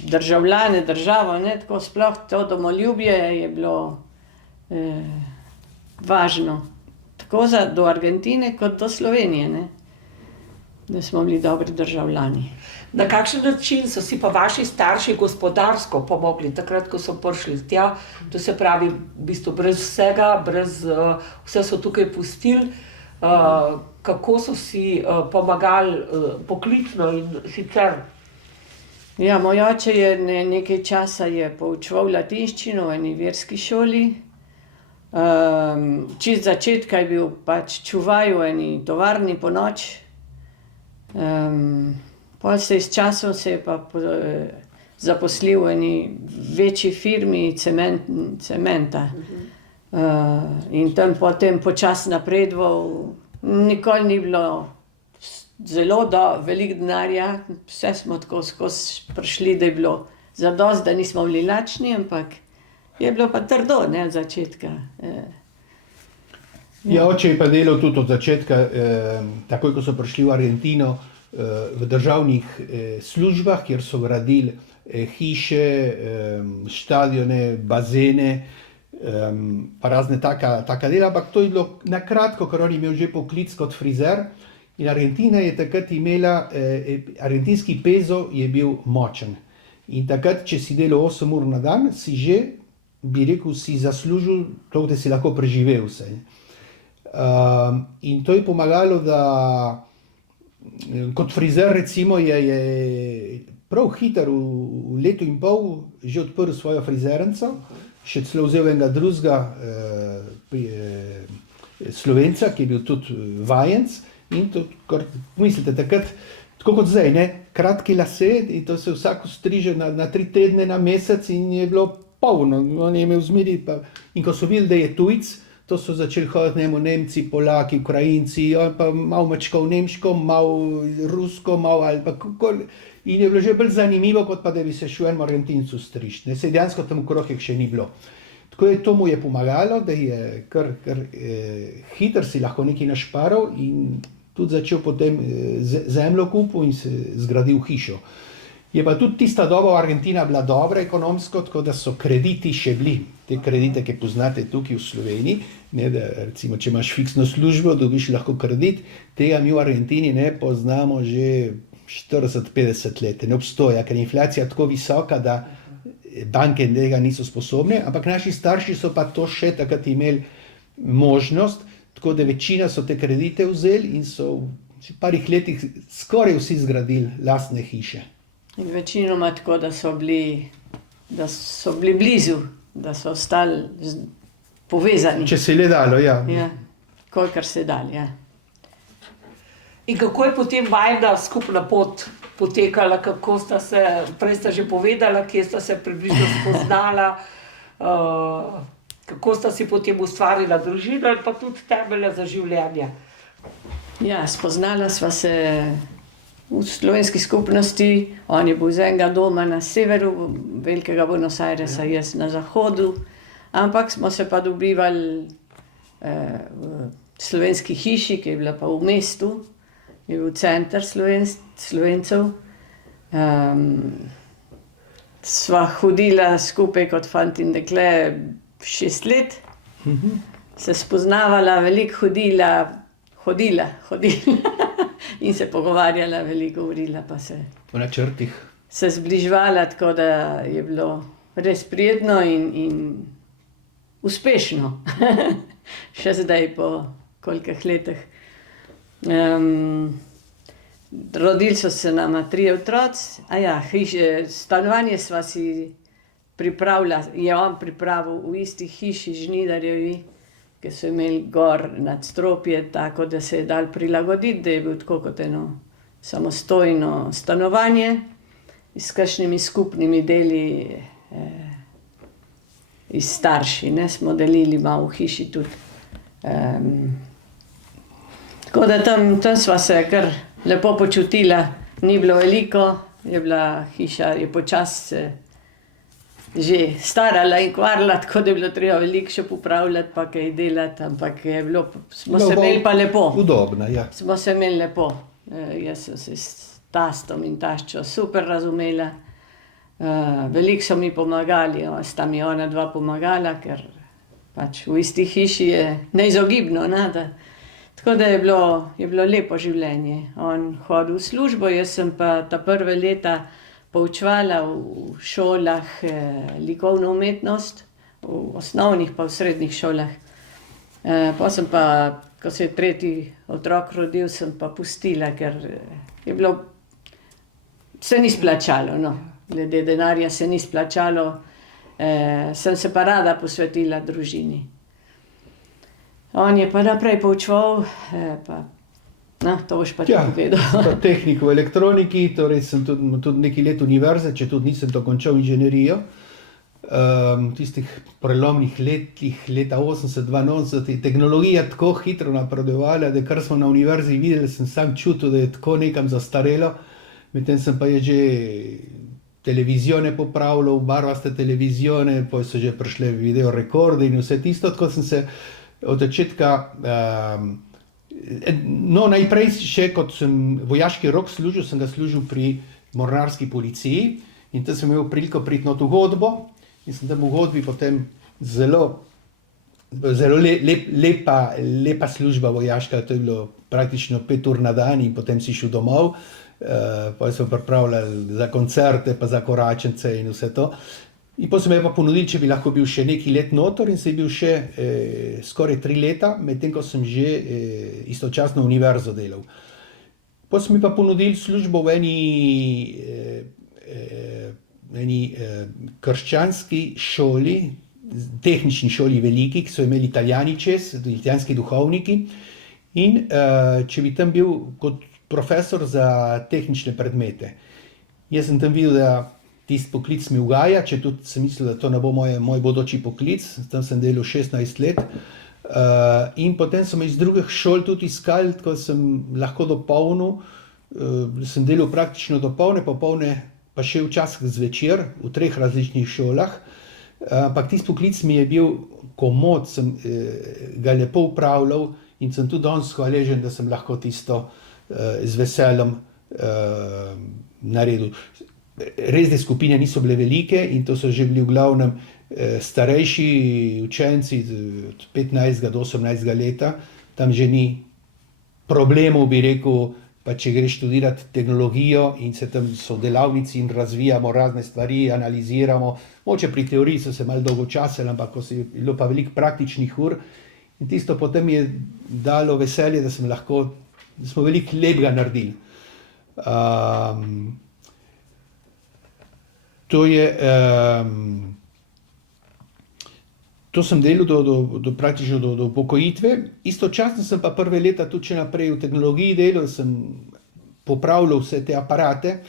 državljane, državo, ne, tako sploh to domoljubje je bilo važno, tako do Argentine kot do Slovenije, ne? Da smo bili dobri državljani. Na kakšen način so si pa vaši starši gospodarsko pomogli takrat, ko so prišli tja? To se pravi, v bistvu brez vsega, vse so tukaj pustili. Kako so si pomagali poklicno in sicer? Ja, moj oče je nekaj časa je poučeval latinščino v eni verski šoli. Čist začetka je bil pač čuvaj v eni tovarni ponoči. Pol se je s časom se je pa zaposlil v eni večji firmi cementa. In tam potem počasi napredoval. Nikoli ni bilo zelo veliko denarja, vse smo tako skozi prišli, da je bilo zadosti, da nismo bili lačni, ampak je bilo pa trdo, ne, od začetka. Ja, oče je pa delal tudi od začetka, takoj ko so prišli v Argentino, v državnih službah, kjer so gradili hiše, štadione, bazene, pa razne taka dela, ampak to je bilo na kratko, ker on je imel že poklic kot frizer in Argentina je takrat imela, argentinski peso je bil močen. In takrat, če si delal 8 ur na dan, si že, bi rekel, si zaslužil to, da si lahko preživel vse. In to je pomagalo, da kot frizer recimo je prav hiter v letu in pol že odprl svojo frizernico, še celo vzel enega drugega Slovenca, ki je bil tudi vajenc in to, kar mislite, takrat, tako kot zdaj, ne, kratki lase in to se vsako striže na 3 tedne, na mesec in je bilo polno, on je imel zmeri, in ko so videli, da je tujc, to so začeli hoditi Nemci, Polaki, Ukrajinci, pa malo mačkal nemško, malo rusko, malo ali pa kakor. In je bilo že bolj zanimivo, kot pa da bi se šel enemu Argentincu strižiti, ne, saj dejansko tam okrog še ni bilo. Tako je to mu je pomagalo, da je kar hiter si lahko nekaj našparal in tudi začel potem zemljo kupil in se zgradil hišo. Je pa tudi tista doba v Argentina bila dobra ekonomsko, tako da so krediti še bili. Te kredite, ki poznate tukaj v Sloveniji, ne, da recimo, če imaš fiksno službo, dobiš lahko kredit, tega mi v Argentini ne poznamo že 40-50 let, ne obstoja, ker je inflacija tako visoka, da banke tega niso sposobne, ampak naši starši so pa to še takrat imeli možnost, tako da večina so te kredite vzeli in so v parih letih skoraj vsi zgradili lastne hiše. In večinoma tako, da so bili blizu, da so ostali povezani. Če se je le dalo, ja. Ja, kolikor se je dalo, ja. In kako je potem vajina skupna pot potekala, kako sta se, prej sta že povedala, kje sta se približno spoznala, kako sta si potem ustvarila družino in pa tudi temelje za življenje? Ja, spoznala sva se v slovenski skupnosti, on je bil z enega doma na severu velikega Buenos Airesa, jaz na zahodu, ampak smo se pa dobivali v slovenski hiši, ki je bila pa v mestu, je bil center Slovencev. Sva hodila skupaj kot fant in dekle 6 let, se spoznavala, veliko hodila in se pogovarjala, veliko govorila, pa se V načrtih. se zbliževala, tako da je bilo res prijetno in uspešno. Še zdaj po kolikih letih. Rodili so se nama 3 otroci, stanovanje sva si pripravila, je on pripravil v isti hiši Žnidarjevi, ki so imeli gor nadstropje, tako da se je dalo prilagoditi, da je bil tako kot eno samostojno stanovanje s kakšnimi skupnimi deli iz starši, ne, smo delili malo v hiši tudi. Tako da tam sva se kar lepo počutila, ni bilo veliko, je bila hiša, je počasi se že starala in kvarila, tako da je bilo treba veliko še popravljati, pa kaj delati, ampak je bilo, smo se imeli pa lepo. Udobna, ja. Smo se imeli lepo. Jaz sem se s tastom in taščo super razumela. Veliko so mi pomagali, sta mi ona dva pomagala, ker pač v isti hiši je neizogibno, ne, da. Tako da je bilo lepo življenje. On hodil v službo, jaz sem pa ta prve leta poučevala v šolah likovno umetnost, v osnovnih pa v srednjih šolah. Pa sem pa, ko se je tretji otrok rodil, sem pa pustila, ker je bilo, se ni splačalo, no. Glede denarja se ni splačalo, sem se pa rada posvetila družini. On je pa naprej poučeval, pa, no, to boš pa ti povedal. Pa tehniko v elektroniki, torej sem tudi nekaj let univerze, če tudi nisem dokončal inženerijo. V tistih prelomnih letih, leta 80-82, je tehnologija tako hitro napredovala, da kar smo na univerzi videli, sem sam čutil, da je tako nekam zastarelo. Medtem sem pa je že televizione popravljal, barvaste televizione, potem so že prišle video rekorde in vse tisto, tako sem se od začetka, no najprej še kot sem vojaški rok služil, sem ga služil pri mornarski policiji in tam sem imel priliko priti not v godbo in sem tam v godbi potem zelo lepa služba vojaška, to je bilo praktično 5 ur na dan in potem si šel domov, potem smo pripravljali za koncerte pa za koračence in vse to. In potem so me pa ponudili, če bi lahko bil še nekaj let noter in sem bil še skoraj 3 leta, medtem ko sem že istočasno univerzo delal. Potem so mi pa ponudili službo v eni krščanski šoli, tehnični šoli veliki, ki so imeli Italijani čez, italijanski duhovniki. In če bi tam bil kot profesor za tehnične predmete. Jaz sem tam videl, da tisti poklic mi ugaja, če tudi sem mislil, da to ne bo moj bodoči poklic, tam sem delal 16 let. In potem so me iz drugih šol tudi iskali, tako sem lahko dopolnil, sem delal praktično popoldne, pa še včasih zvečer v 3 različnih šolah. Ampak tisti poklic mi je bil komot, sem ga lepo upravljal in sem tudi danes hvaležen, da sem lahko tisto z veseljem naredil. Res, da skupine niso bile velike in to so že bili v glavnem starejši učenci od 15 do 18 leta. Tam že ni problemov, bi rekel, pa če greš študirati tehnologijo in se tam so delavnici in razvijamo razne stvari, analiziramo. Mogoče pri teoriji so se malo dolgočasili, ampak ko je bilo pa veliko praktičnih ur in tisto potem je dalo veselje, da smo veliko lepega naredili. To sem delal praktično do upokojitve. Istočasno sem pa prve leta tudi še naprej v tehnologiji delal, sem popravljal vse te aparate,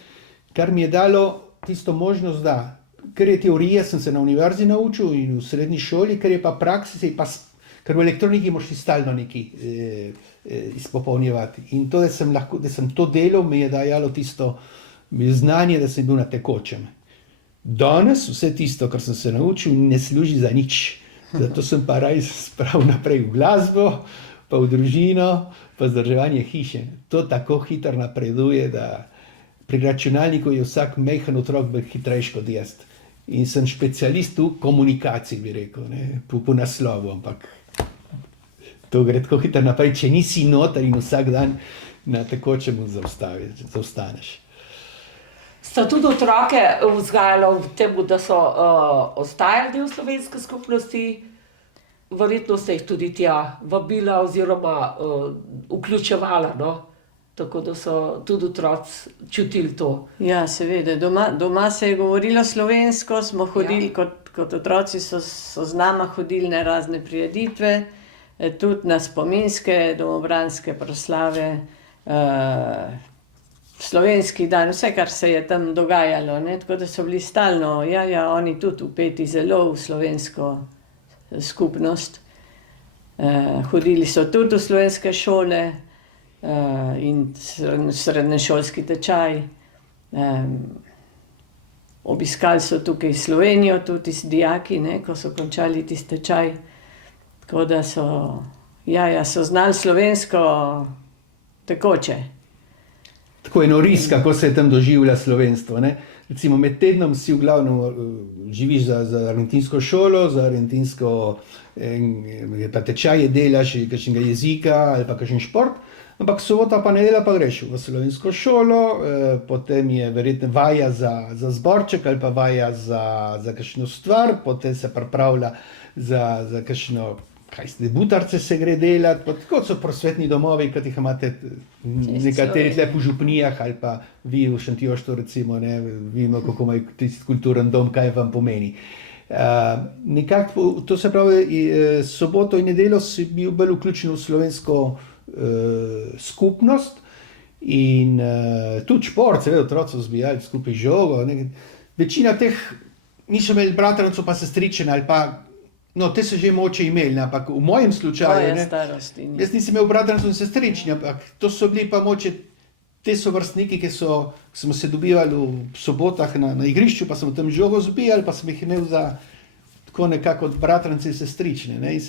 kar mi je dalo tisto možnost, da ker je teorija, sem se na univerzi naučil in v srednji šoli, ker je pa praksa, ker v elektroniki moraš si stalno nekaj izpopolnjevati. In to, da sem to delal, mi je dajalo tisto znanje, da sem bil na tekočem. Danes vse tisto, kar sem se naučil, ne služi za nič. Zato sem pa raje spravil naprej v glasbo, pa v družino, pa vzdrževanje hiše. To tako hitro napreduje, da pri računalniku je vsak majhen otrok bolj hitrejši kot jaz. In sem specialist v komunikaciji, bi rekel, ne, po naslovu, ampak to gre tako hitro naprej, če nisi noter in vsak dan na tekočem zaustaneš. Sta tudi otroke vzgajala v tem, da so ostajali del slovenske skupnosti, verjetno ste jih tudi tja vabila oziroma vključevala, no? Tako da so tudi otroci čutili to. Ja, seveda, doma se je govorilo slovensko, smo hodili kot otroci, so z nama hodili na razne prireditve, tudi na spominske, domobranske proslave, slovenski dan, vse, kar se je tam dogajalo, ne, tako da so bili stalno, oni tudi vpeti zelo v slovensko skupnost. Hodili so tudi v slovenske šole in srednješolski tečaj. Obiskali so tukaj Slovenijo, tudi dijaki, ne, ko so končali tisti tečaj. Tako da so znali slovensko tekoče. Tako eno ris, kako se je tam doživlja slovenstvo, ne. recimo med tednom si v glavnem živiš za argentinsko šolo, za argentinsko pa tečaje delaš, kakšnega jezika ali pa kakšen šport, ampak sobota pa nedelja pa greš v slovensko šolo, potem je verjetno vaja za zborček ali pa vaja za kakšno stvar, potem se pripravlja za kakšno, butarce se gre delati, kot so prosvetni domovi, kot jih imate nekateri tle po župnijah ali pa vi v Šentjoštu recimo, ne, vemo, kako ima tisti kulturen dom, kaj vam pomeni. Nekako, to se pravi, soboto in nedeljo si bil bolj vključen v slovensko skupnost in tudi šport, seveda otroci so zbijali skupaj žogo. Večina teh niso imeli bratrancev pa sestričen ali pa, no, te so že moče imeli, ampak v mojem slučaju, ne, jaz nisem imel bratrancev in sestričen, ampak to so bili pa moče te sovrstniki, ki smo se dobivali v sobotah na igrišču, pa smo tam žogo zbijali, pa sem jih imel za tako nekako od bratranci in sestrične, ne, in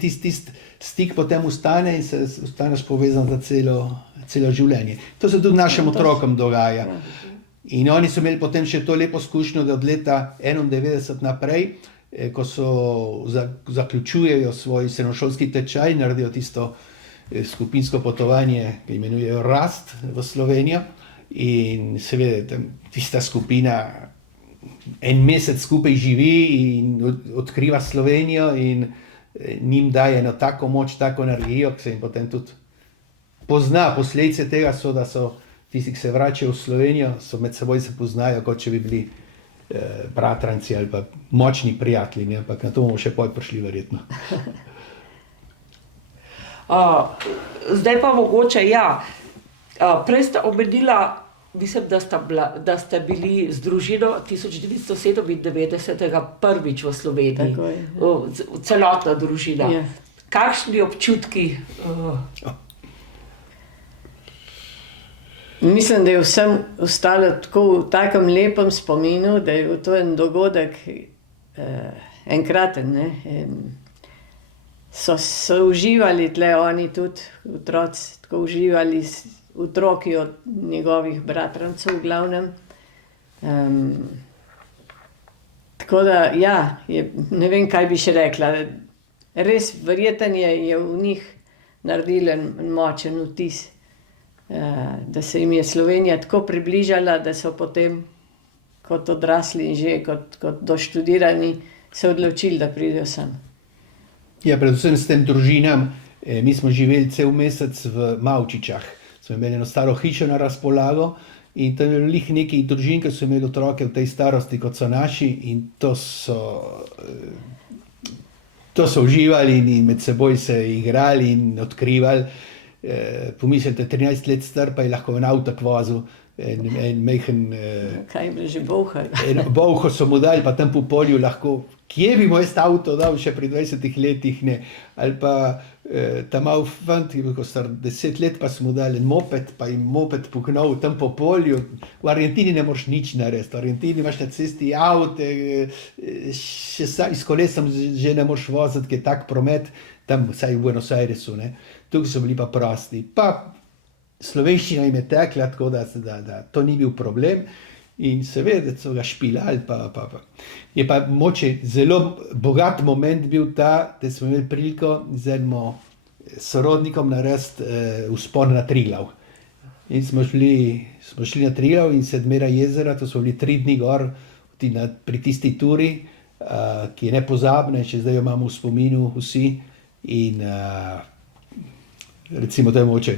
tisti stik potem ustane in se ostaneš povezan za celo življenje. To se tudi našim otrokom dogaja. In oni so imeli potem še to lepo izkušnjo, da od leta 91 naprej, ko zaključujejo svoj srednješolski tečaj, naredijo tisto skupinsko potovanje, ki imenujejo Rast v Slovenijo, in seveda tista skupina en mesec skupaj živi in odkriva Slovenijo in njim daje eno tako moč, tako energijo, ki se jim potem tudi pozna. Posledice tega so, da so tisti, ki se vračajo v Slovenijo, so med seboj se poznajo, kot če bi bili bratranci ali pa močni prijatelji, ne? Ampak na to bomo še pol prišli verjetno. Zdaj pa mogoče, prej ste omenila, mislim, da ste bili z družino 1997 prvič v Sloveniji. Tako je. Celotna družina. Ja. Kakšni občutki? Mislim, da je vsem ostalo tako v takem lepem spominu, da je to en dogodek enkraten, ne. So uživali tle oni tudi, otroci, tako uživali otroki od njegovih bratrancev v glavnem. Tako da, ne vem, kaj bi še rekla. Res verjeten je v njih naredil en močen vtis, da se jim je Slovenija tako približala, da so potem kot odrasli in že kot doštudirani se odločili, da pridejo sem. Ja, predvsem s tem družinam, mi smo živeli cel mesec v Mavčičah. Smo imeli eno staro hišo na razpolago in tam je lih nekaj družin, ki so imeli otroke v tej starosti, kot so naši, in to so uživali in med seboj se igrali in odkrivali. Pomislite, 13 let star pa je lahko en avto vozil, en majhen... Kaj je bilo že bolha? Bolho so mu dali, pa tam po polju lahko, kje bi mu jaz avto dal še pri 20 letih, ne, ali pa ta mal fant, ki je bil star 10 let, pa so mu dali en moped, pa jim moped puhnal tam po polju. V Argentini ne moreš nič narediti, v Argentini imaš na cesti avte, še s kolesom že ne moreš voziti, ki je tak promet, tam vsaj v Buenos Airesu, ne. Tukaj so bili pa prosti. Pa slovenščina jim je tekla, tako da to ni bil problem. In seveda so ga špilali. Je pa moče zelo bogat moment bil ta, da smo imeli priliko z enim sorodnikom narediti vzpon na Triglav. In smo šli na Triglav in Sedmera jezera, to so bili 3 dni gor pri tisti turi, ki je nepozabna in še zdaj jo imamo v spominu vsi. In recimo, to je moče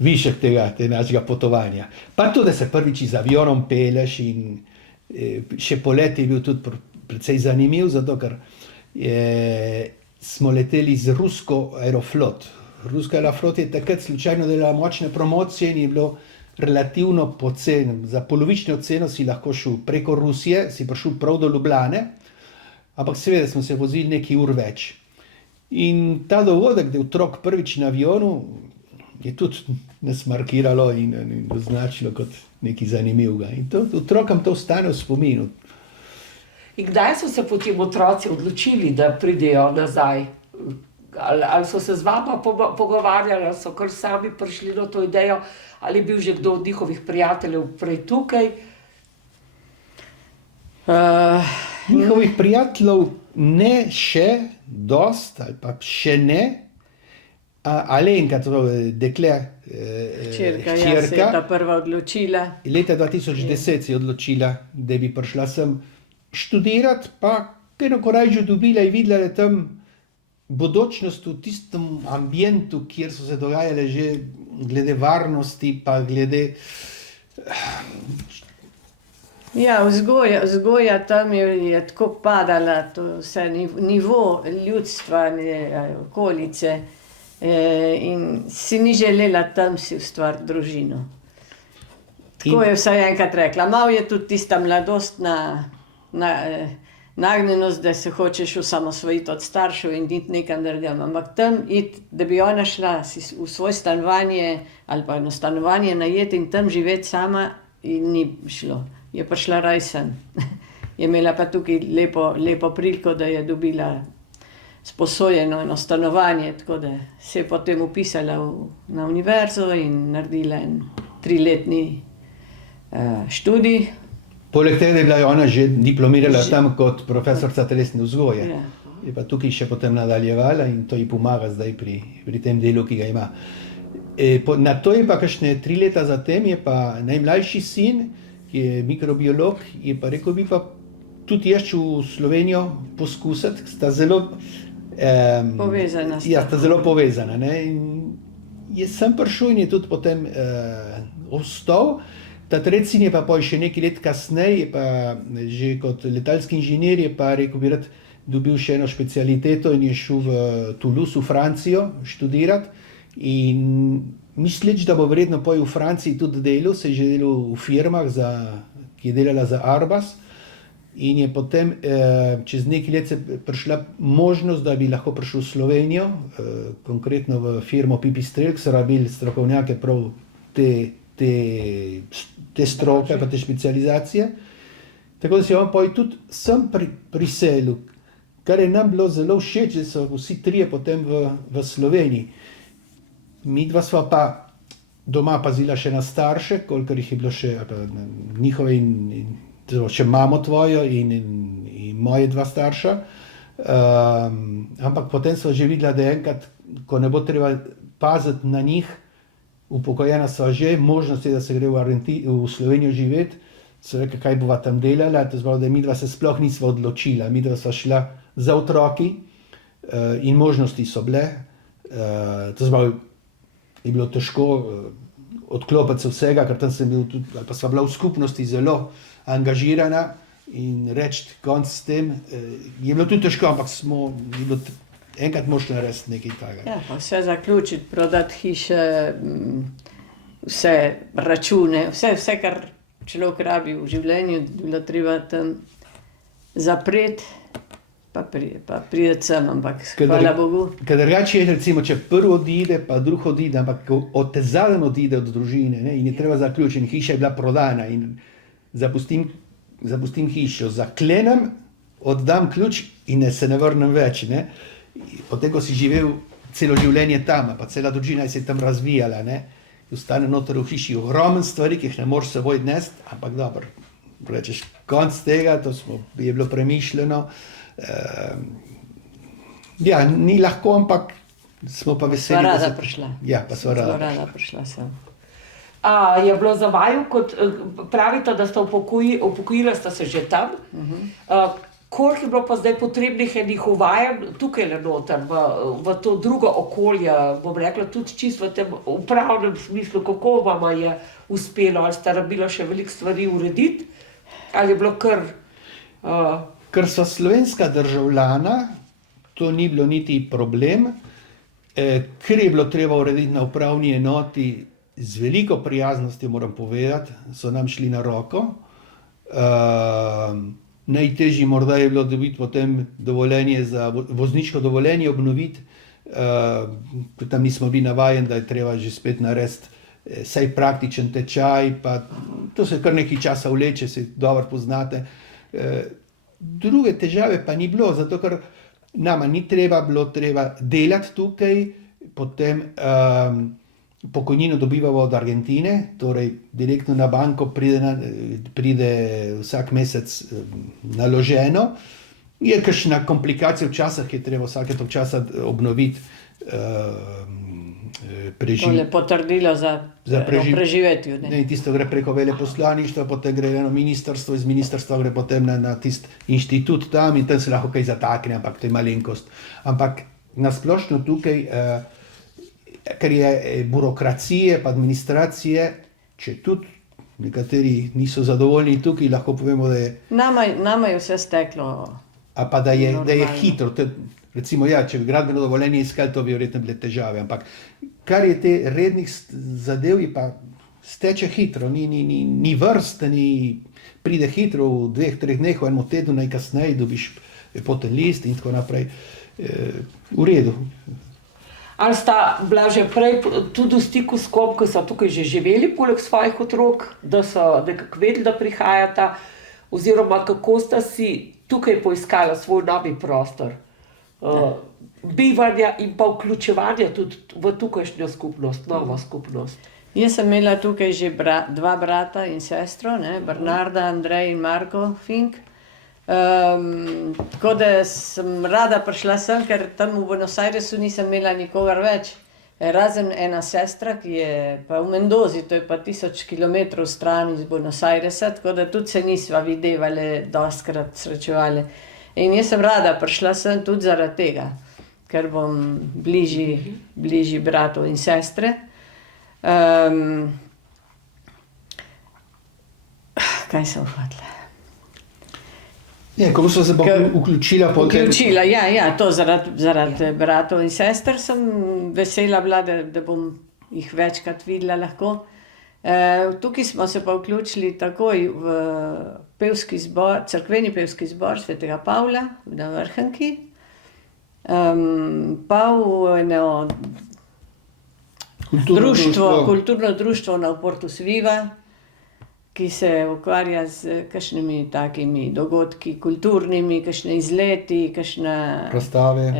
višek tega našega potovanja. Pa tudi, da se prvič z avionom peleš in še polet je bil tudi precej zanimiv, zato ker smo leteli z rusko Aeroflot. Ruska Aeroflot je takrat slučajno delala močne promocije in je bilo relativno poceni. Za polovično ceno si lahko šel preko Rusije, si prišel prav do Ljubljane, ampak seveda smo se vozili nekaj ur več. In ta dogodek, da je otrok prvič na avionu, je tudi nas markiralo in označilo kot nekaj zanimivega. In otrokom to ostane v spominu. In kdaj so se potem otroci odločili, da pridejo nazaj? Ali so se z vama pogovarjali, ali so kar sami prišli na to idejo, ali je bil že kdo od njihovih prijateljev prej tukaj? Njihovih prijateljev ne še dost, ali pa še ne. Alenka, to je dekle, Hčerka, ja, se je ta prva odločila. leta 2010 se je odločila, da bi prišla sem študirati, pa ker korajžo dobila in videla, da je tam bodočnost v tistem ambientu, kjer so se dogajale že glede varnosti, pa glede Ja, vzgoja tam je tako padala, to vse nivo ljudstva, okolice, in si ni želela tam si ustvariti družino. Tako je vsaj enkrat rekla. Malo je tudi tista mladostna nagnjenost, da se hočeš osamosvojiti od staršev in iti nekam drugam. Ampak tam iti, da bi ona šla v svoje stanovanje ali pa eno stanovanje najeti in tam živeti sama, in ni šlo. Je prišla raj sem. Je imela pa tukaj lepo priliko, da je dobila sposojeno eno stanovanje, tako da se je potem upisala na univerzo in naredila en 3-letni študij. Poleg tega je bila ona že diplomirala tam kot profesorica telesne vzgoje. Ja. Je pa tukaj še potem nadaljevala in to ji pomaga zdaj pri tem delu, ki ga ima. Na to je pa kakšne 3 leta zatem, je pa najmlajši sin, ki je mikrobiolog, je pa rekel, bi pa tudi jaz v Slovenijo poskusiti, sta zelo Povezana sta. Ja, sta zelo povezana. Ne? In jaz sem prišel in je tudi potem ostal. Ta tretji sin je pa še nekaj let kasneje, je pa že kot letalski inženir, je pa rekel, bi rad dobil še eno specialiteto in je šel v Toulouse v Francijo študirati. In misleč, da bo verjetno v Franciji tudi delal, se je že delal v firmah, ki je delala za Airbus. In je potem čez nekaj let se prišla možnost, da bi lahko prišel v Slovenijo, konkretno v firmo Pipistrel, ki so rabili strokovnjake prav te stroke, pa te specializacije. Tako da se je on tudi sem priselil, kar je nam bilo zelo všeč, da so vsi trije potem v Sloveniji. Midva sva pa doma pazila še na starše, kolikor jih je bilo še njihove in še mamo tvojo in moje 2 starša. Ampak potem sva že videla, da enkrat, ko ne bo treba paziti na njih, upokojena sva že, možnost je, da se gre v Slovenijo živeti, so rekli, kaj bova tam delala, to zbog, da midva se sploh nisva odločila, midva sva šla za otroki in možnosti so bile, to zbog, je bilo težko odklopiti se vsega, ker tam sem bil tudi, ali pa sva bila v skupnosti zelo angažirana in reči konc s tem, je bilo tudi težko, ampak enkrat moš narediti nekaj takega. Ja, pa vse zaključiti, prodati hiše, vse račune, vse, kar človek rabi v življenju, bilo treba tam zapreti, pa pride sem, ampak hvala Bogu. Ker drugače je, recimo, če prvi odide, pa drugi odide, ampak od te zadnje odide od družine, ne, in je treba zaključiti, hiša je bila prodana in zapustim hišo, zaklenem, oddam ključ in se ne vrnem več. Ne. Potem, ko si živel celo življenje tam, pa cela družina se je tam razvijala, ne, ostane noter v hiši ogromno stvari, ki jih ne moreš seboj nesti, ampak dobro, rečeš, konc tega, je bilo premišljeno. Ja, ni lahko, ampak smo pa veseli. Sva rada prišla. Ja, pa sva rada prišla sem. Je bilo za vaju, kot pravite, da ste upokojila sta se že tam. Koliko je bilo pa zdaj potrebnih enih uvajanj tukaj le noter, v to drugo okolje, bom rekla, tudi čisto v tem upravnem smislu, kako vam je uspelo, ali ste rabila še veliko stvari urediti, ali je bilo kar... Ker so slovenska državljana, to ni bilo niti problem, ker je bilo treba urediti na upravni enoti, z veliko prijaznostjo moram povedati, so nam šli na roko. Najtežji morda je bilo dobiti potem dovoljenje za vozniško dovoljenje obnoviti, ker tam nismo bili navajeni, da je treba že spet narediti saj praktičen tečaj, pa to se kar nekaj časa vleče, se dobro poznate. Druge težave pa ni bilo, zato ker nama ni bilo treba delati tukaj, potem pokojnino dobivamo od Argentine, torej direktno na banko pride vsak mesec naloženo. Je kakšna komplikacija, včasih je treba vsake toliko časa obnoviti Tole potrdilo o preživetju. Ne? In tisto gre preko veleposlaništva, potem gre eno ministrstvo, iz ministrstva gre potem na tisti inštitut tam in tam se lahko kaj zatakne, ampak to je malenkost. Ampak nasplošno tukaj, ker je burokracije pa administracije, če tudi nekateri niso zadovoljni tukaj, lahko povemo, da je... Nama je vse steklo. A pa da je hitro. Recimo, ja, če bi gradbeno dovoljenje iskali, to bi verjetno bile težave, ampak kar je te rednih zadev, je pa steče hitro, ni vrste, pride hitro v 2-3 dneh, v enem tednu najkasneje dobiš poten list in tako naprej. V redu. Ali sta bila že prej tudi v stiku s kom, ki so tukaj že živeli poleg svojih otrok, da so nekako vedeli, da prihajata, oziroma kako sta si tukaj poiskala svoj novi prostor? Bivanja in pa vključevanja tudi v tukajšnjo skupnost, novo skupnost. Jaz sem imela tukaj že 2 brata in sestro, ne? Bernarda, Andrej in Marko Fink. Tako da sem rada prišla sem, ker tam v Buenos Airesu nisem imela nikogar več. Razen ena sestra, ki je pa v Mendozi, to je pa 1000 kilometrov stran iz Buenos Airesa, tako da tudi se nisva videvali, dostkrat srečevali. In jaz sem rada prišla sem tudi zaradi tega, ker bom bližji bratov in sestre. Kaj sem hotela? Kako so se vključila? Vključila, ja, to zaradi bratov in sester sem vesela bila, da bom jih večkrat videla lahko. Tukaj smo se pa vključili takoj v pevski zbor, cerkveni pevski zbor Svetega Pavla na Vrhnki, pa v eno kulturno društvo na Portus Viva, ki se ukvarja z kakšnimi takimi dogodki kulturnimi, kakšne izleti, kakšne razstave,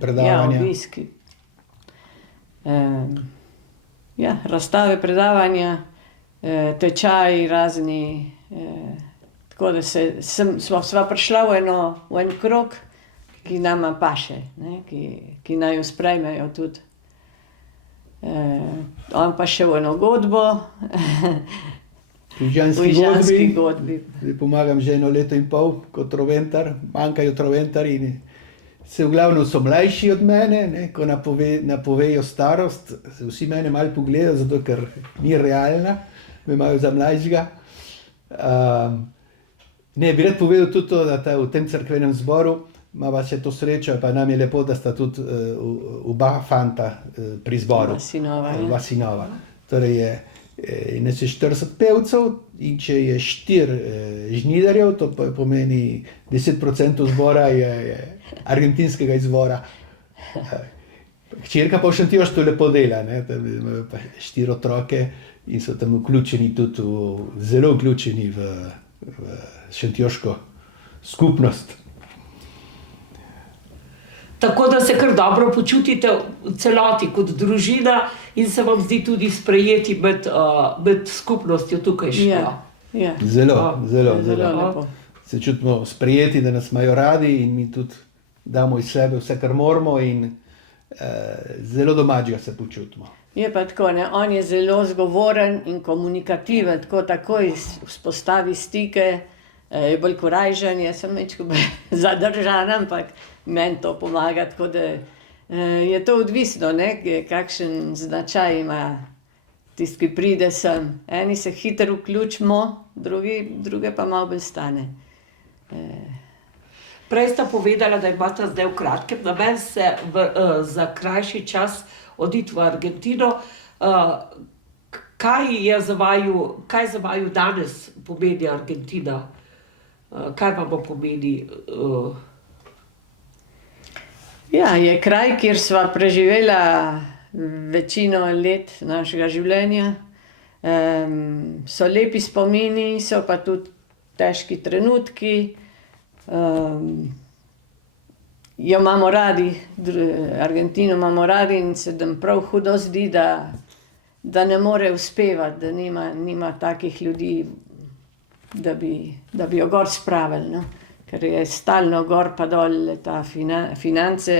predavanja. Obiski. Razstave, predavanja, tečaji razni. Tako da sva prišla v en krog, ki nama paše, ne, ki naj jo sprejmejo tudi. On pa še v eno godbo, v Ižanski godbi. Pomagam že 1 leto in pol kot troventar, manjkajo troventarji in v glavnem so mlajši od mene, ne, ko napovejo starost, se vsi mene malo pogledajo, zato ker ni realna, me imajo za mlajšega. Ne, bi rad povedal tudi to, da v tem cerkvenem zboru imava še to srečo, pa nam je lepo, da sta tudi oba fanta pri zboru. Oba sinova. Torej je 40 pevcev in če je 4 žnidarjev, to pa pomeni 10% zbora je argentinskega izvora. Hčerka pa v Šentjošku lepo dela, ne, tam imajo pa 4 otroke in so tam vključeni tudi, zelo vključeni v šentjoško skupnost. Tako da se kar dobro počutite v celoti kot družina in se vam zdi tudi sprejeti med skupnostjo tukajšnjo. Ja. Zelo lepo. Se čutimo sprejeti, da nas imajo radi in mi tudi damo iz sebe vse, kar moramo in zelo domačega se počutimo. Je pa tako, ne, on je zelo zgovoren in komunikativen, takoj vzpostavi stike, je bolj korajžen, jaz sem malo bolj zadržana, ampak meni to pomaga, tako da je to odvisno, ne, kakšen značaj ima tisti, ki pride sem. Eni se hitro vključimo, druge pa malo bolj stane. Prej sta povedala, da imata zdaj v kratkem namen se za krajši čas oditi v Argentino. Kaj za vaju danes pomeni Argentina? Kaj vam pomeni? Ja, je kraj, kjer sva preživela večino let našega življenja. So lepi spomini, so pa tudi težki trenutki. Jo imamo radi, Argentino imamo radi in se nam prav hudo zdi, da da ne more uspevati, da nima takih ljudi, da bi jo gor spravili, no. Ker je stalno gor pa dol, ta finance,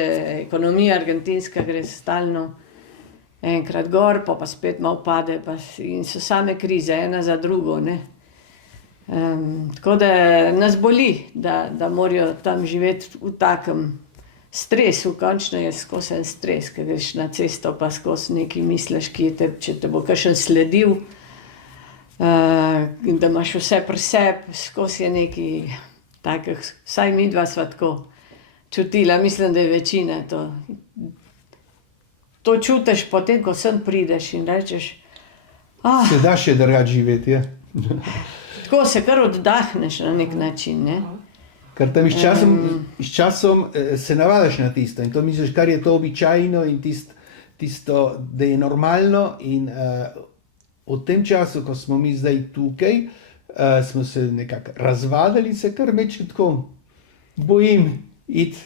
ekonomija argentinska gre stalno enkrat gor, pa spet malo pade, in so same krize, ena za drugo, ne. Tako da nas boli, da morajo tam živeti v takem stresu, končno je skozi en stres, ker greš na cesto pa skozi nekaj misliš, če te bo kakšen sledil, da imaš vse pri sebi, skozi je nekaj takih, vsaj midva sva tako čutila, mislim, da je večina to. To čutiš potem, ko sem prideš in rečeš, Se da še drugače živeti, ja. tako se kar oddahneš na nek način, ne. Ker tam s časom se navadaš na tisto in to misliš, kar je to običajno in tisto, da je normalno in v tem času, ko smo mi zdaj tukaj, smo se nekako razvadili in se kar meče tako bojim iti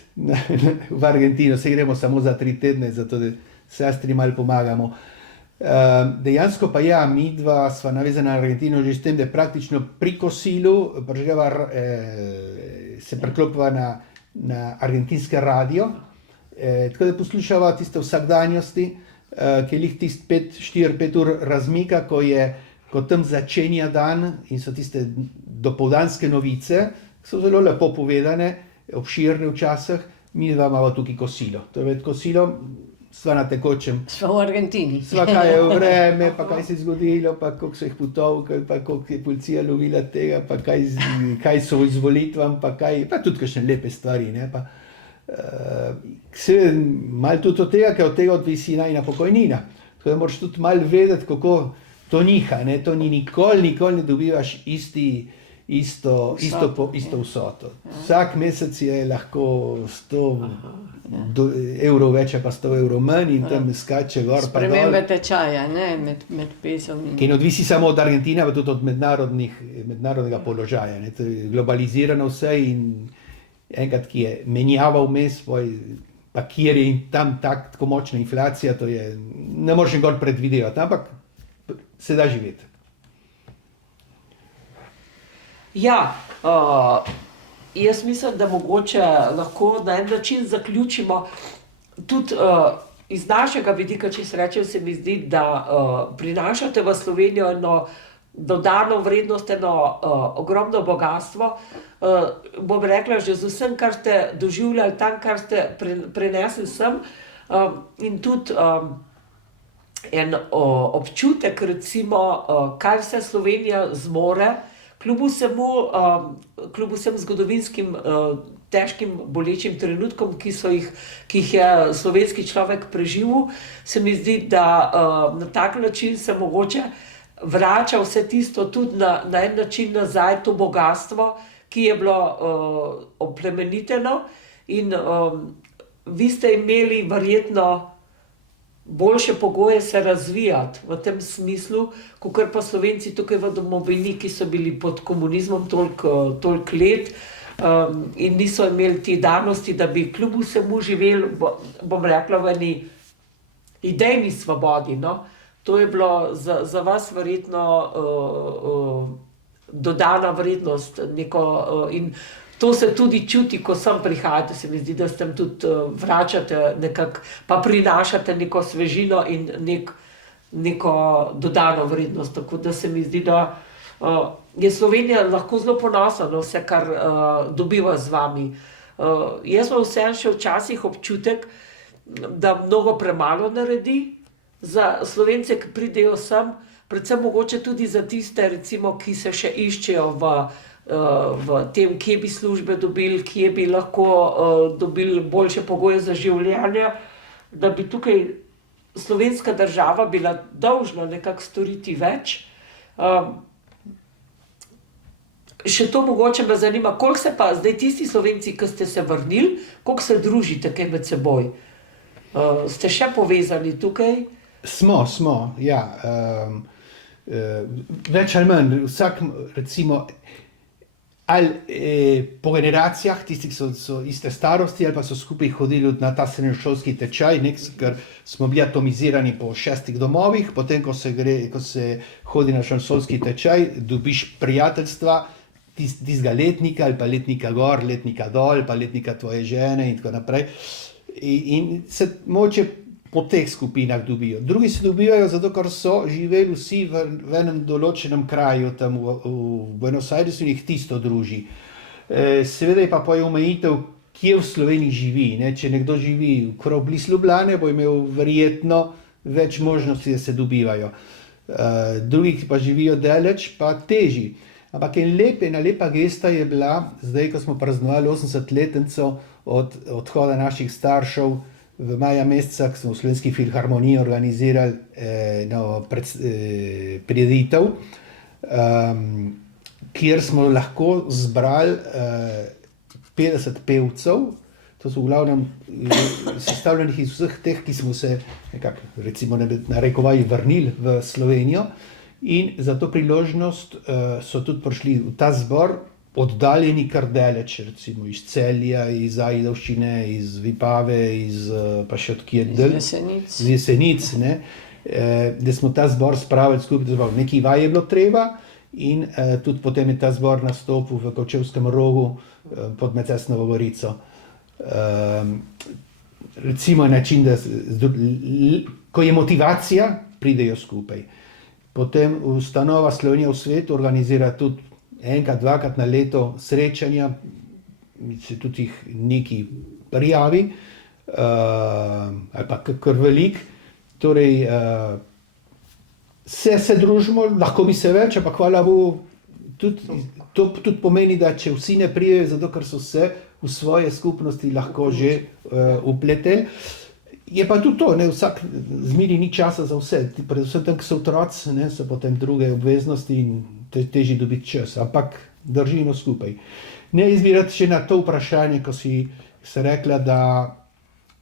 v Argentino, se gremo samo za 3 tedne, zato da sestri malo pomagamo. Dejansko pa ja, mi dva sva navezana na Argentino že s tem, da praktično pri kosilu se preklopiva na argentinski radio, tako da poslušava tiste vsakdanjosti, ki je lih tist 4-5 ur razmika, ko tam začenja dan in so tiste dopoldanske novice, ki so zelo lepo povedane, obširne včasih, mi dva imamo tukaj kosilo. To je kosilo, sva na tekočem. Sva v Argentini. Sva kaj je vreme, pa kaj se je zgodilo, pa koliko so jih potovkali, pa koliko je policija lovila tega, pa kaj so z volitvami, pa tudi kakšne lepe stvari, ne, pa malo tudi od tega, ker od tega odvisi najina pokojnina. Tako da moraš tudi malo vedeti, kako to niha, ne, to ni nikoli ne dobivaš isto vsoto. Vsak mesec je lahko 100 evrov več, pa 100 evrov manj in tam skače gor pa dol. Spremembe tečaja, ne, med pesom in... Ki ne odvisi samo od Argentine, pa tudi od mednarodnega položaja, ne. To je globalizirano vse in enkrat, ki je menjava vmes, pa kjer je tam tako močna inflacija, to je, ne moreš gor predvidevati, ampak se da živeti. Ja, jaz mislim, da mogoče lahko na en način zaključimo tudi iz našega vidika, če se reče, se mi zdi, da prinašate v Slovenijo eno dodano vrednost, eno ogromno bogatstvo. Bom rekla, že z vsem, kar ste doživljali tam, kar ste prenesli sem, in tudi en občutek, recimo, kaj vse Slovenija zmore, kljub vsem zgodovinskim težkim, bolečim trenutkom, ki jih je slovenski človek preživel, se mi zdi, da na tak način se mogoče vrača vse tisto tudi na en način nazaj, to bogatstvo, ki je bilo oplemeniteno in vi ste imeli verjetno boljše pogoje se razvijati v tem smislu, kakor pa Slovenci tukaj v domovini, ki so bili pod komunizmom toliko let in niso imeli te danosti, da bi kljub vsemu živeli, bom rekla, v eni idejni svobodi, no. To je bilo za vas verjetno dodana vrednost neko in to se tudi čuti, ko sem prihajate, se mi zdi, da ste tudi vračate nekako, pa prinašate neko svežino in neko dodano vrednost, tako da se mi zdi, da je Slovenija lahko zelo ponosna na vse, kar dobiva z vami. Jaz imam vseeno še včasih občutek, da mnogo premalo naredi za Slovence, ki pridejo sem, predvsem mogoče tudi za tiste, recimo, ki se še iščejo v tem, kje bi službe dobili, kje bi lahko dobili boljše pogoje za življenje, da bi tukaj slovenska država bila dolžna nekako storiti več. Še to mogoče me zanima, koliko se pa zdaj tisti Slovenci, ki ste se vrnili, koliko se družite kaj med seboj? Ste še povezani tukaj? Smo, ja. Več ali manj, vsak, recimo, ali po generacijah, tisti, ki so iste starosti, ali pa so skupaj hodili na ta srednješolski tečaj, ker smo bili atomizirani po 6 domovih, potem, ko se hodi na šolski tečaj, dobiš prijateljstva tistega letnika, ali pa letnika gor, letnika dol, pa letnika tvoje žene in tako naprej. In se mogoče po teh skupinah dobijo. Drugi se dobivajo zato, ker so živeli vsi v enem določenem kraju, tam v Buenos Airesu in jih tisto druži. Seveda je pa omejitev, kje v Sloveniji živi. Ne? Če nekdo živi prav blizu Ljubljane, bo imel verjetno več možnosti, da se dobivajo. Drugi, ki pa živijo daleč, pa teži. Ampak ena lepa gesta je bila, zdaj, ko smo praznovali 80-letnico od odhoda naših staršev, v maja meseca, ko smo v Slovenski filharmoniji organizirali prireditev, kjer smo lahko zbrali 50 pevcev, to so v glavnem sestavljenih iz vseh teh, ki smo se nekako, recimo narekovaji, vrnili v Slovenijo. In za to priložnost so tudi prišli v ta zbor oddaljeni kar daleč, recimo iz Celja, iz Ajdovščine, iz Vipave, pa še od kje dalj. Z Jesenic, ne? Da smo ta zbor spravili skupaj, nekaj vaj je bilo treba in tudi potem je ta zbor nastopil v Kočevskem Rogu pod Mecesnovo Gorico. Recimo način, da ko je motivacija, pridejo skupaj. Potem ustanova Slovenija v svetu organizira tudi enkrat, dvakrat na leto srečanja, se tudi jih neki prijavi, ali pa kar velik. Torej, se družimo, lahko bi se več, ampak hvala Bogu, to tudi pomeni, da če vsi ne prijejo, zato ker so se v svoje skupnosti lahko že upleteli. Je pa tudi to, ne, vsak zmeri ni časa za vse, predvsem tam, ki so otroci, ne, so potem druge obveznosti in težje dobiti čas, ampak držimo skupaj. Ne, jaz bi rad še na to vprašanje, ko si se rekla, da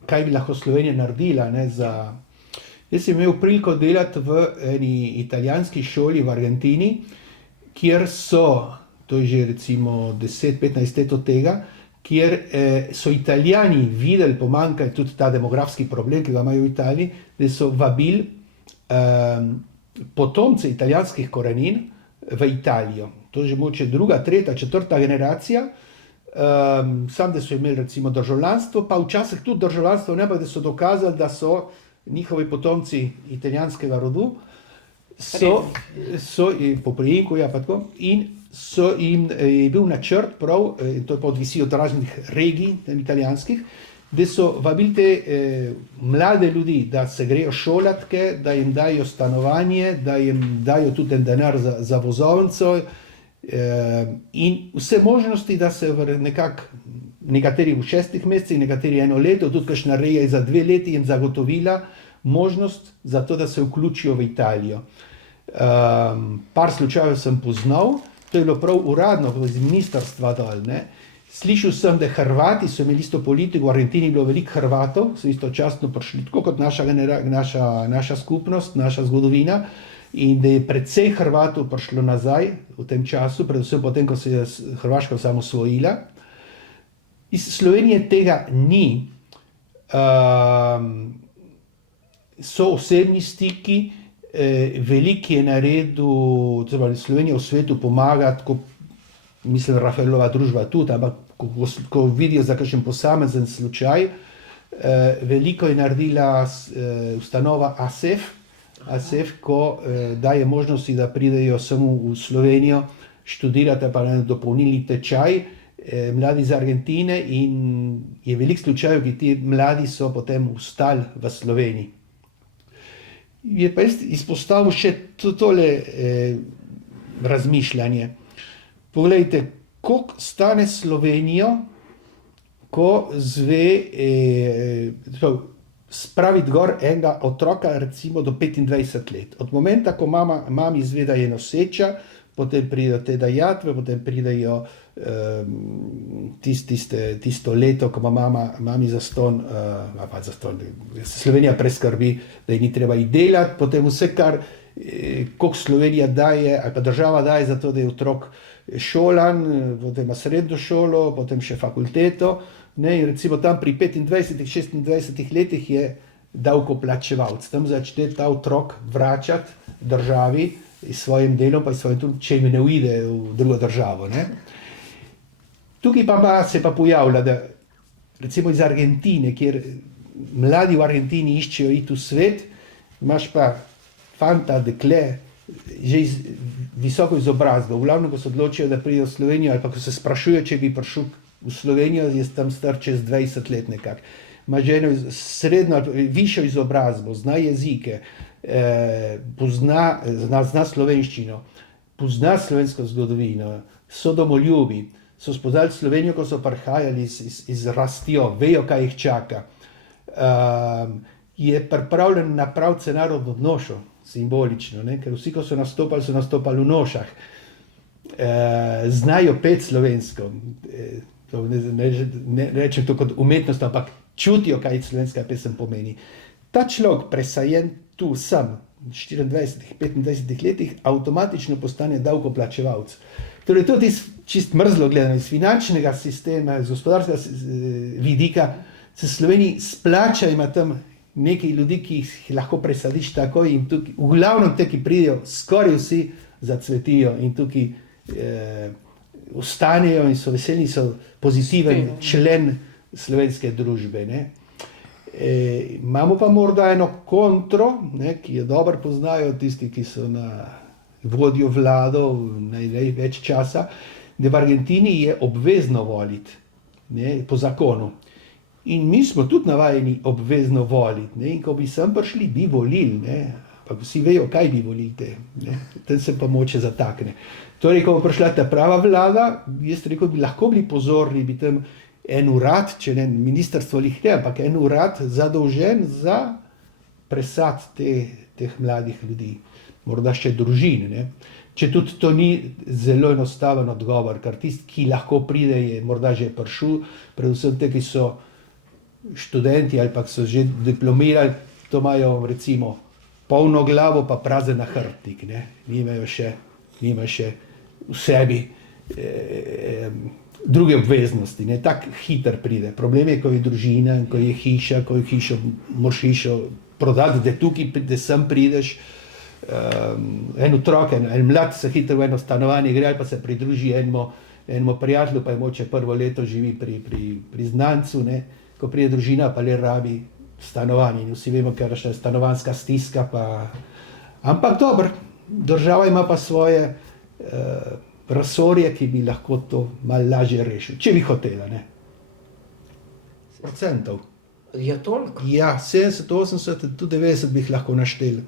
kaj bi lahko Slovenija naredila, ne, Jaz sem imel priliko delati v eni italijanski šoli v Argentini, kjer so, to je že recimo 10-15 let od tega, kjer so Italijani videli pomanjkanje, tudi ta demografski problem, ki ga imajo v Italiji, da so vabili potomce italijanskih korenin v Italijo. To je že mogoče druga, tretja, četrta generacija, sam da so imeli recimo državljanstvo, pa včasih tudi državljanstvo, ne pa da so dokazali, da so njihovi potomci italijanskega rodu, so po priimku, ja pa tako, in je bil načrt prav, to je pa odvisi od raznih regij italijanskih, da so vabili te mlade ljudi, da se grejo šolatke, da jim dajo stanovanje, da jim dajo tudi denar za vozovnico in vse možnosti, da se nekateri v 6 mesecih, nekateri 1 leto, tudi kakšna regija je za 2 leti jim zagotovila možnost za to, da se vključijo v Italijo. Par slučajev sem poznal, to je bilo prav uradno, iz ministrstva dol, ne. Slišal sem, da Hrvati so imeli isto politiko, v Argentini je bilo veliko Hrvatov, so istočasno prišli, tako kot naša skupnost, naša zgodovina, in da je precej Hrvatov prišlo nazaj v tem času, predvsem potem, ko se je Hrvaška osamosvojila. Iz Slovenije tega ni. So osebni stiki, veliko je naredil, Slovenija v svetu pomaga, tako mislim, Rafaelova družba tudi, ampak ko vidijo za kakšen posamezen slučaj, veliko je naredila ustanova ASEF, ko daje možnosti, da pridejo samo v Slovenijo študirati pa na dopolnilni tečaj, mladi iz Argentine, in je veliko slučajev, ki ti mladi so potem ostali v Sloveniji. Je pa jaz izpostavil še tole razmišljanje. Poglejte, koliko stane Slovenijo, ko spraviti gor enega otroka recimo do 25 let. Od momenta, ko mami izve, da je noseča, potem pridejo te dajatve, potem pridejo tisto leto, ko ima mami zastonj, Slovenija preskrbi, da ji ni treba iti delati, potem vse, kar koliko Slovenija daje, ali pa država daje za to, da je otrok šolan, potem ima srednjo šolo, potem še fakulteto, ne, in recimo tam pri 25-26 letih je davkoplačevalc. Tam začne ta otrok vračati državi s svojim delom, pa s svojim trudom, če jim ne uide v drugo državo. Ne. Tukaj pa se pa pojavlja, da recimo iz Argentine, kjer mladi v Argentini iščejo iti v svet, imaš pa fanta, dekle, že visoko izobrazbo. V glavnem, ko se odločijo, da pridejo v Slovenijo, ali pa ko se sprašujejo, če bi prišel v Slovenijo, je tam star čez 20 let nekako. Ima že eno srednjo ali višjo izobrazbo, zna jezike, zna slovenščino, pozna slovensko zgodovino, so domoljubi, so spoznali Slovenijo, ko so prihajali iz rastjo, vejo, kaj jih čaka. Je pripravljen napraviti se narodno nošo, simbolično, ne? Ker vsi, ko so nastopali v nošah, znajo peti slovensko. Ne rečem to kot umetnost, ampak čutijo, kaj slovenska pesem pomeni. Ta človek presajen tu sam, v 24-25 letih, avtomatično postane davkoplačevalc. Torej, to je čist mrzlo gledano iz finančnega sistema, iz gospodarskega vidika, se Sloveniji splača, ima tam nekaj ljudi, ki jih lahko presadiš takoj in tukaj, v glavnem te, ki pridejo, skoraj vsi zacvetijo in tukaj ostanejo in so veseli, so pozitiven člen slovenske družbe. Ne. Imamo pa morda eno kontro, ne, ki jo dobro poznajo tisti, ki so vodijo vlado največ časa, da v Argentini je obvezno voliti, ne, po zakonu. In mi smo tudi navajeni obvezno voliti, ne, in ko bi sem prišli, bi volili, ne, pa vsi vejo, kaj bi volili, ne, tam se pa moče zatakne. Torej, ko bo prišla ta prava vlada, jaz rekel, bi lahko bili pozorni, bi tam en urad, če ne ministrstvo lih ne, ampak en urad zadolžen za presad teh mladih ljudi, morda še družin. Ne. Če tudi to ni zelo enostaven odgovor, ker tisti, ki lahko pride, je morda že prišel, predvsem te, ki so študenti ali pa so že diplomirali, to imajo recimo polno glavo pa prazen nahrbtnik, ne. Nimajo še v sebi druge obveznosti, ne, tak hiter pride. Problem je, ko je družina, ko je hiša, moraš hišo prodati, da tukaj, da sem prideš, en otrok, en mlad se hitro v eno stanovanje gre ali pa se pridruži enemu prijatelju, pa je moče prvo leto živi pri znancu, ne, ko pride družina, pa le rabi stanovanje. In vsi vemo, ker je stanovanjska stiska, pa... Ampak dobro, država ima pa svoje resorje, ki bi lahko to malo lažje rešil, če bi hotela, ne. Procentov. Je toliko? Ja, 70, 80, tudi 90 bi jih lahko našteli.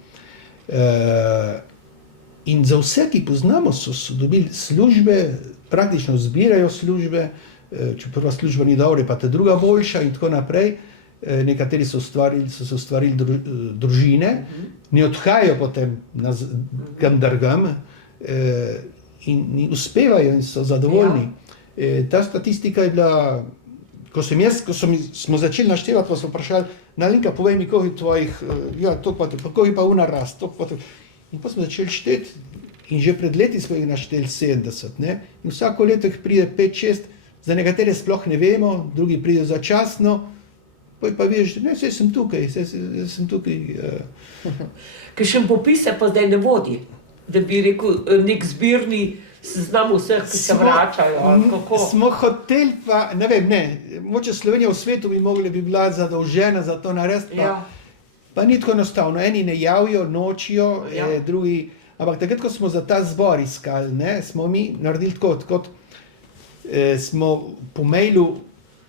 In za vse, ki poznamo, so dobili službe, praktično zbirajo službe, če prva služba ni dobra, pa ta druga boljša in tako naprej. Nekateri so se ustvarili družine, ne odhajajo potem kam drugam in uspevajo in so zadovoljni. Ja. Ta statistika je bila, ko smo začeli naštevati, pa smo vprašali, Nalinka, povej mi, koliko je tvojih, ja, toliko pa, koliko je pa una rast, toliko pa. In pa smo začeli šteti in že pred leti smo jih našteli 70, ne? In vsako leto jih pride 5-6, za nekatere sploh ne vemo, drugi pridejo začasno, pa vidiš, ne, saj sem tukaj. Kakšen popis se pa zdaj ne vodi, da bi rekel nek zbirni seznam vseh, ki se vračajo, kako? Smo hoteli pa, ne vem, mogoče Slovenija v svetu bi mogla bi bila zadolžena za to narediti, pa ni tako enostavno. Eni ne javijo, nočijo, drugi, ampak takrat, ko smo za ta zbor iskali, ne, smo mi naredili tako, kot smo po mailu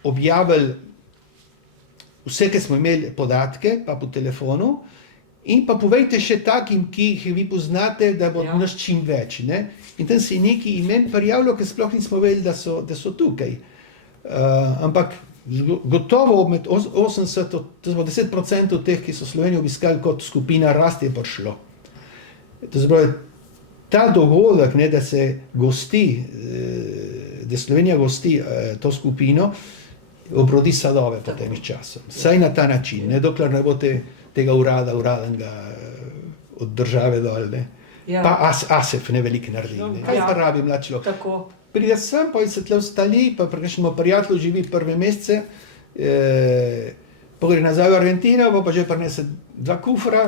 objavili vse, ki smo imeli podatke, pa po telefonu, in pa povejte še takim, ki jih vi poznate, da bo nas čim več, ne. In tam se je nekaj imen prijavilo, ki sploh nismo vedeli, da so tukaj. Ampak gotovo med 80, to smo 10% teh, ki so Slovenijo obiskali kot skupina Rast, je prišlo. To zbroj, ta dogodek, ne, da se gosti, da Slovenija gosti to skupino, obrodi sadove po tem času. Saj na ta način, ne, dokler ne bo tega uradnega od države dol. Ne. Ja. Pa ASEF ne veliko naredi. Ne. Kaj Ja. pa rabi mlad človek? Tako. Pride sem, pa se tle ustali, pa pri kakšnemu prijatelju živi prve mesece, pa gre nazaj v Argentino, pa že prinese 2 kufra,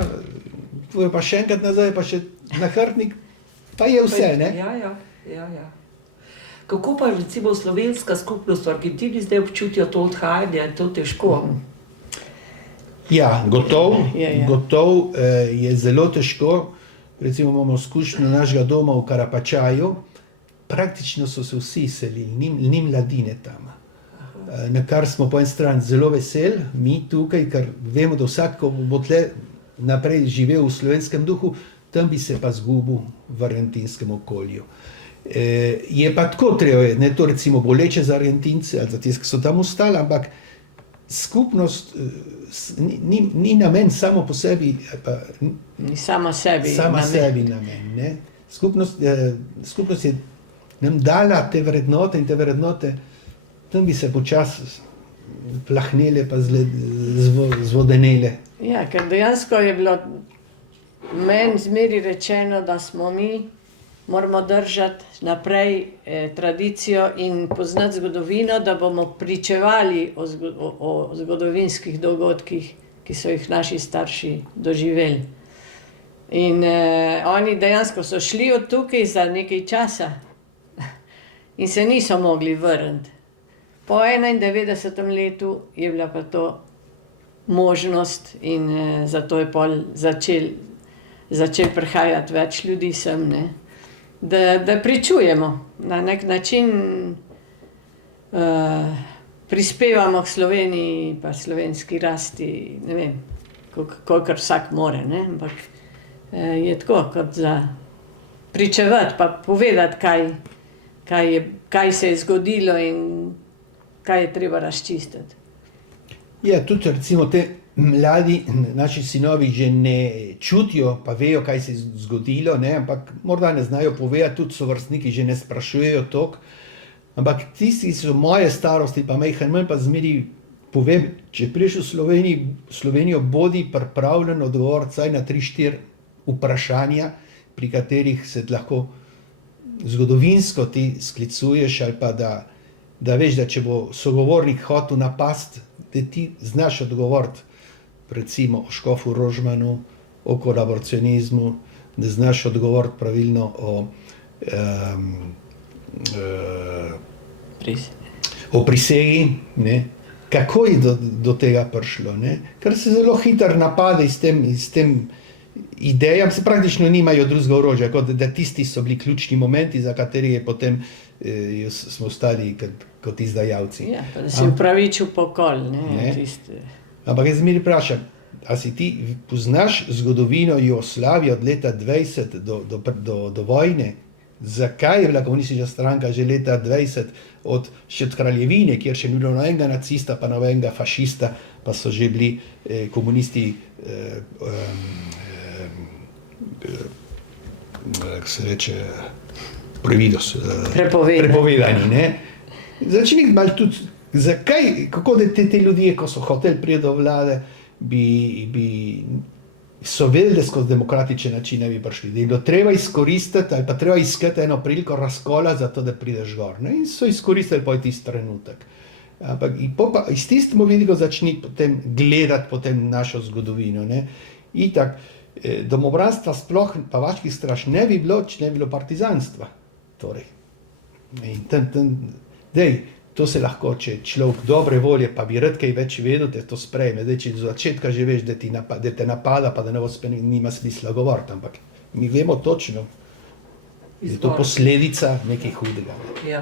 pa še enkrat nazaj, pa še nahrbtnik, pa je vse, ne? Ja. Kako pa recimo slovenska skupnost v Argentini zdaj občutijo to odhajanje, je to težko? Ja, gotov Ja. je zelo težko. Recimo imamo izkušnjo našega doma v Karapačaju, praktično so se vsi selili, ni mladine tam. Na kar smo po eni strani zelo veseli, mi tukaj, ker vemo, da vsak, ko bo tle naprej živel v slovenskem duhu, tam bi se pa zgubil v argentinskem okolju. Je pa tako treba, ne to recimo boleče za Argentince ali za tiste, ki so tam ostali, ampak skupnost ni namen samo po sebi, pa, Ni sama sebi. sebi namen. Ne? Skupnost je nam dala te vrednote in te vrednote, tam bi se počasi plahnele pa zvodenele. Ja, ker dejansko je bilo meni zmeri rečeno, da smo mi moramo držati naprej tradicijo in poznati zgodovino, da bomo pričevali o zgodovinskih dogodkih, ki so jih naši starši doživeli. In oni dejansko so šli od tukaj za nekaj časa in se niso mogli vrniti. Po 91. letu je bila pa to možnost in zato je pol začel prihajati več ljudi sem, ne? Da pričujemo, na nek način prispevamo k Sloveniji pa slovenski rasti, ne vem, kolikor vsak more, ne? Ampak je tako, kot za pričevati pa povedati, kaj se je zgodilo in kaj je treba razčistiti. Ja, tudi recimo te mladi, naši sinovi že ne čutijo, pa vejo, kaj se je zgodilo, ne? Ampak morda ne znajo povedati, tudi sovrstniki že ne sprašujejo toliko. Ampak tisti, ki so moje starosti, pa majhen manj, pa zmeri povem, če prideš v Slovenijo, bodi pripravljen odgovoriti vsaj na 3-4 vprašanja, pri katerih se lahko zgodovinsko ti sklicuješ, ali pa da veš, da če bo sogovornik hotel napasti, da ti znaš odgovoriti, recimo o škofu Rožmanu, o kolaboracionizmu, da znaš odgovoriti pravilno o prisegi, ne? Kako je do tega prišlo, ne? Ker se zelo hitro napade s tem idejam, se praktično nimajo drugega orožja, kot da tisti so bili ključni momenti, za kateri je potem smo ostali kot izdajalci. Ja, pa da si upravičil pokol, ne? Ampak jaz zmeri vprašam, a si ti poznaš zgodovino Jugoslavije od leta 20 do vojne? Zakaj je bila komunistična stranka že leta 20 še od kraljevine, kjer še ni bilo nobenega nacista, pa nobenega fašista, pa so že bili komunisti kako se reče, prepovedani, ne? Začni malo tudi, zakaj, kako da te ljudje, ko so hoteli priti do vlade, so vedeli, da skozi demokratične načine bi prišli, da je bilo treba izkoristiti ali pa treba iskati eno priliko razkola za to, da prideš gor, ne? In so izkoristili pa tisti trenutek. Ampak pa iz tistemu vidiku začni potem gledati potem našo zgodovino, ne? Itak, domobranstva sploh pa vaških straž ne bi bilo, če ne bi bilo partizanstva. Torej, in to se lahko, če človek dobre volje, pa bi rad kaj več vedel, da to sprejme. Zdaj, če do začetka že veš, da te napada, pa da ne bo spet nima smisla govoriti, ampak mi vemo točno, da je to posledica nekaj hudega. Ja.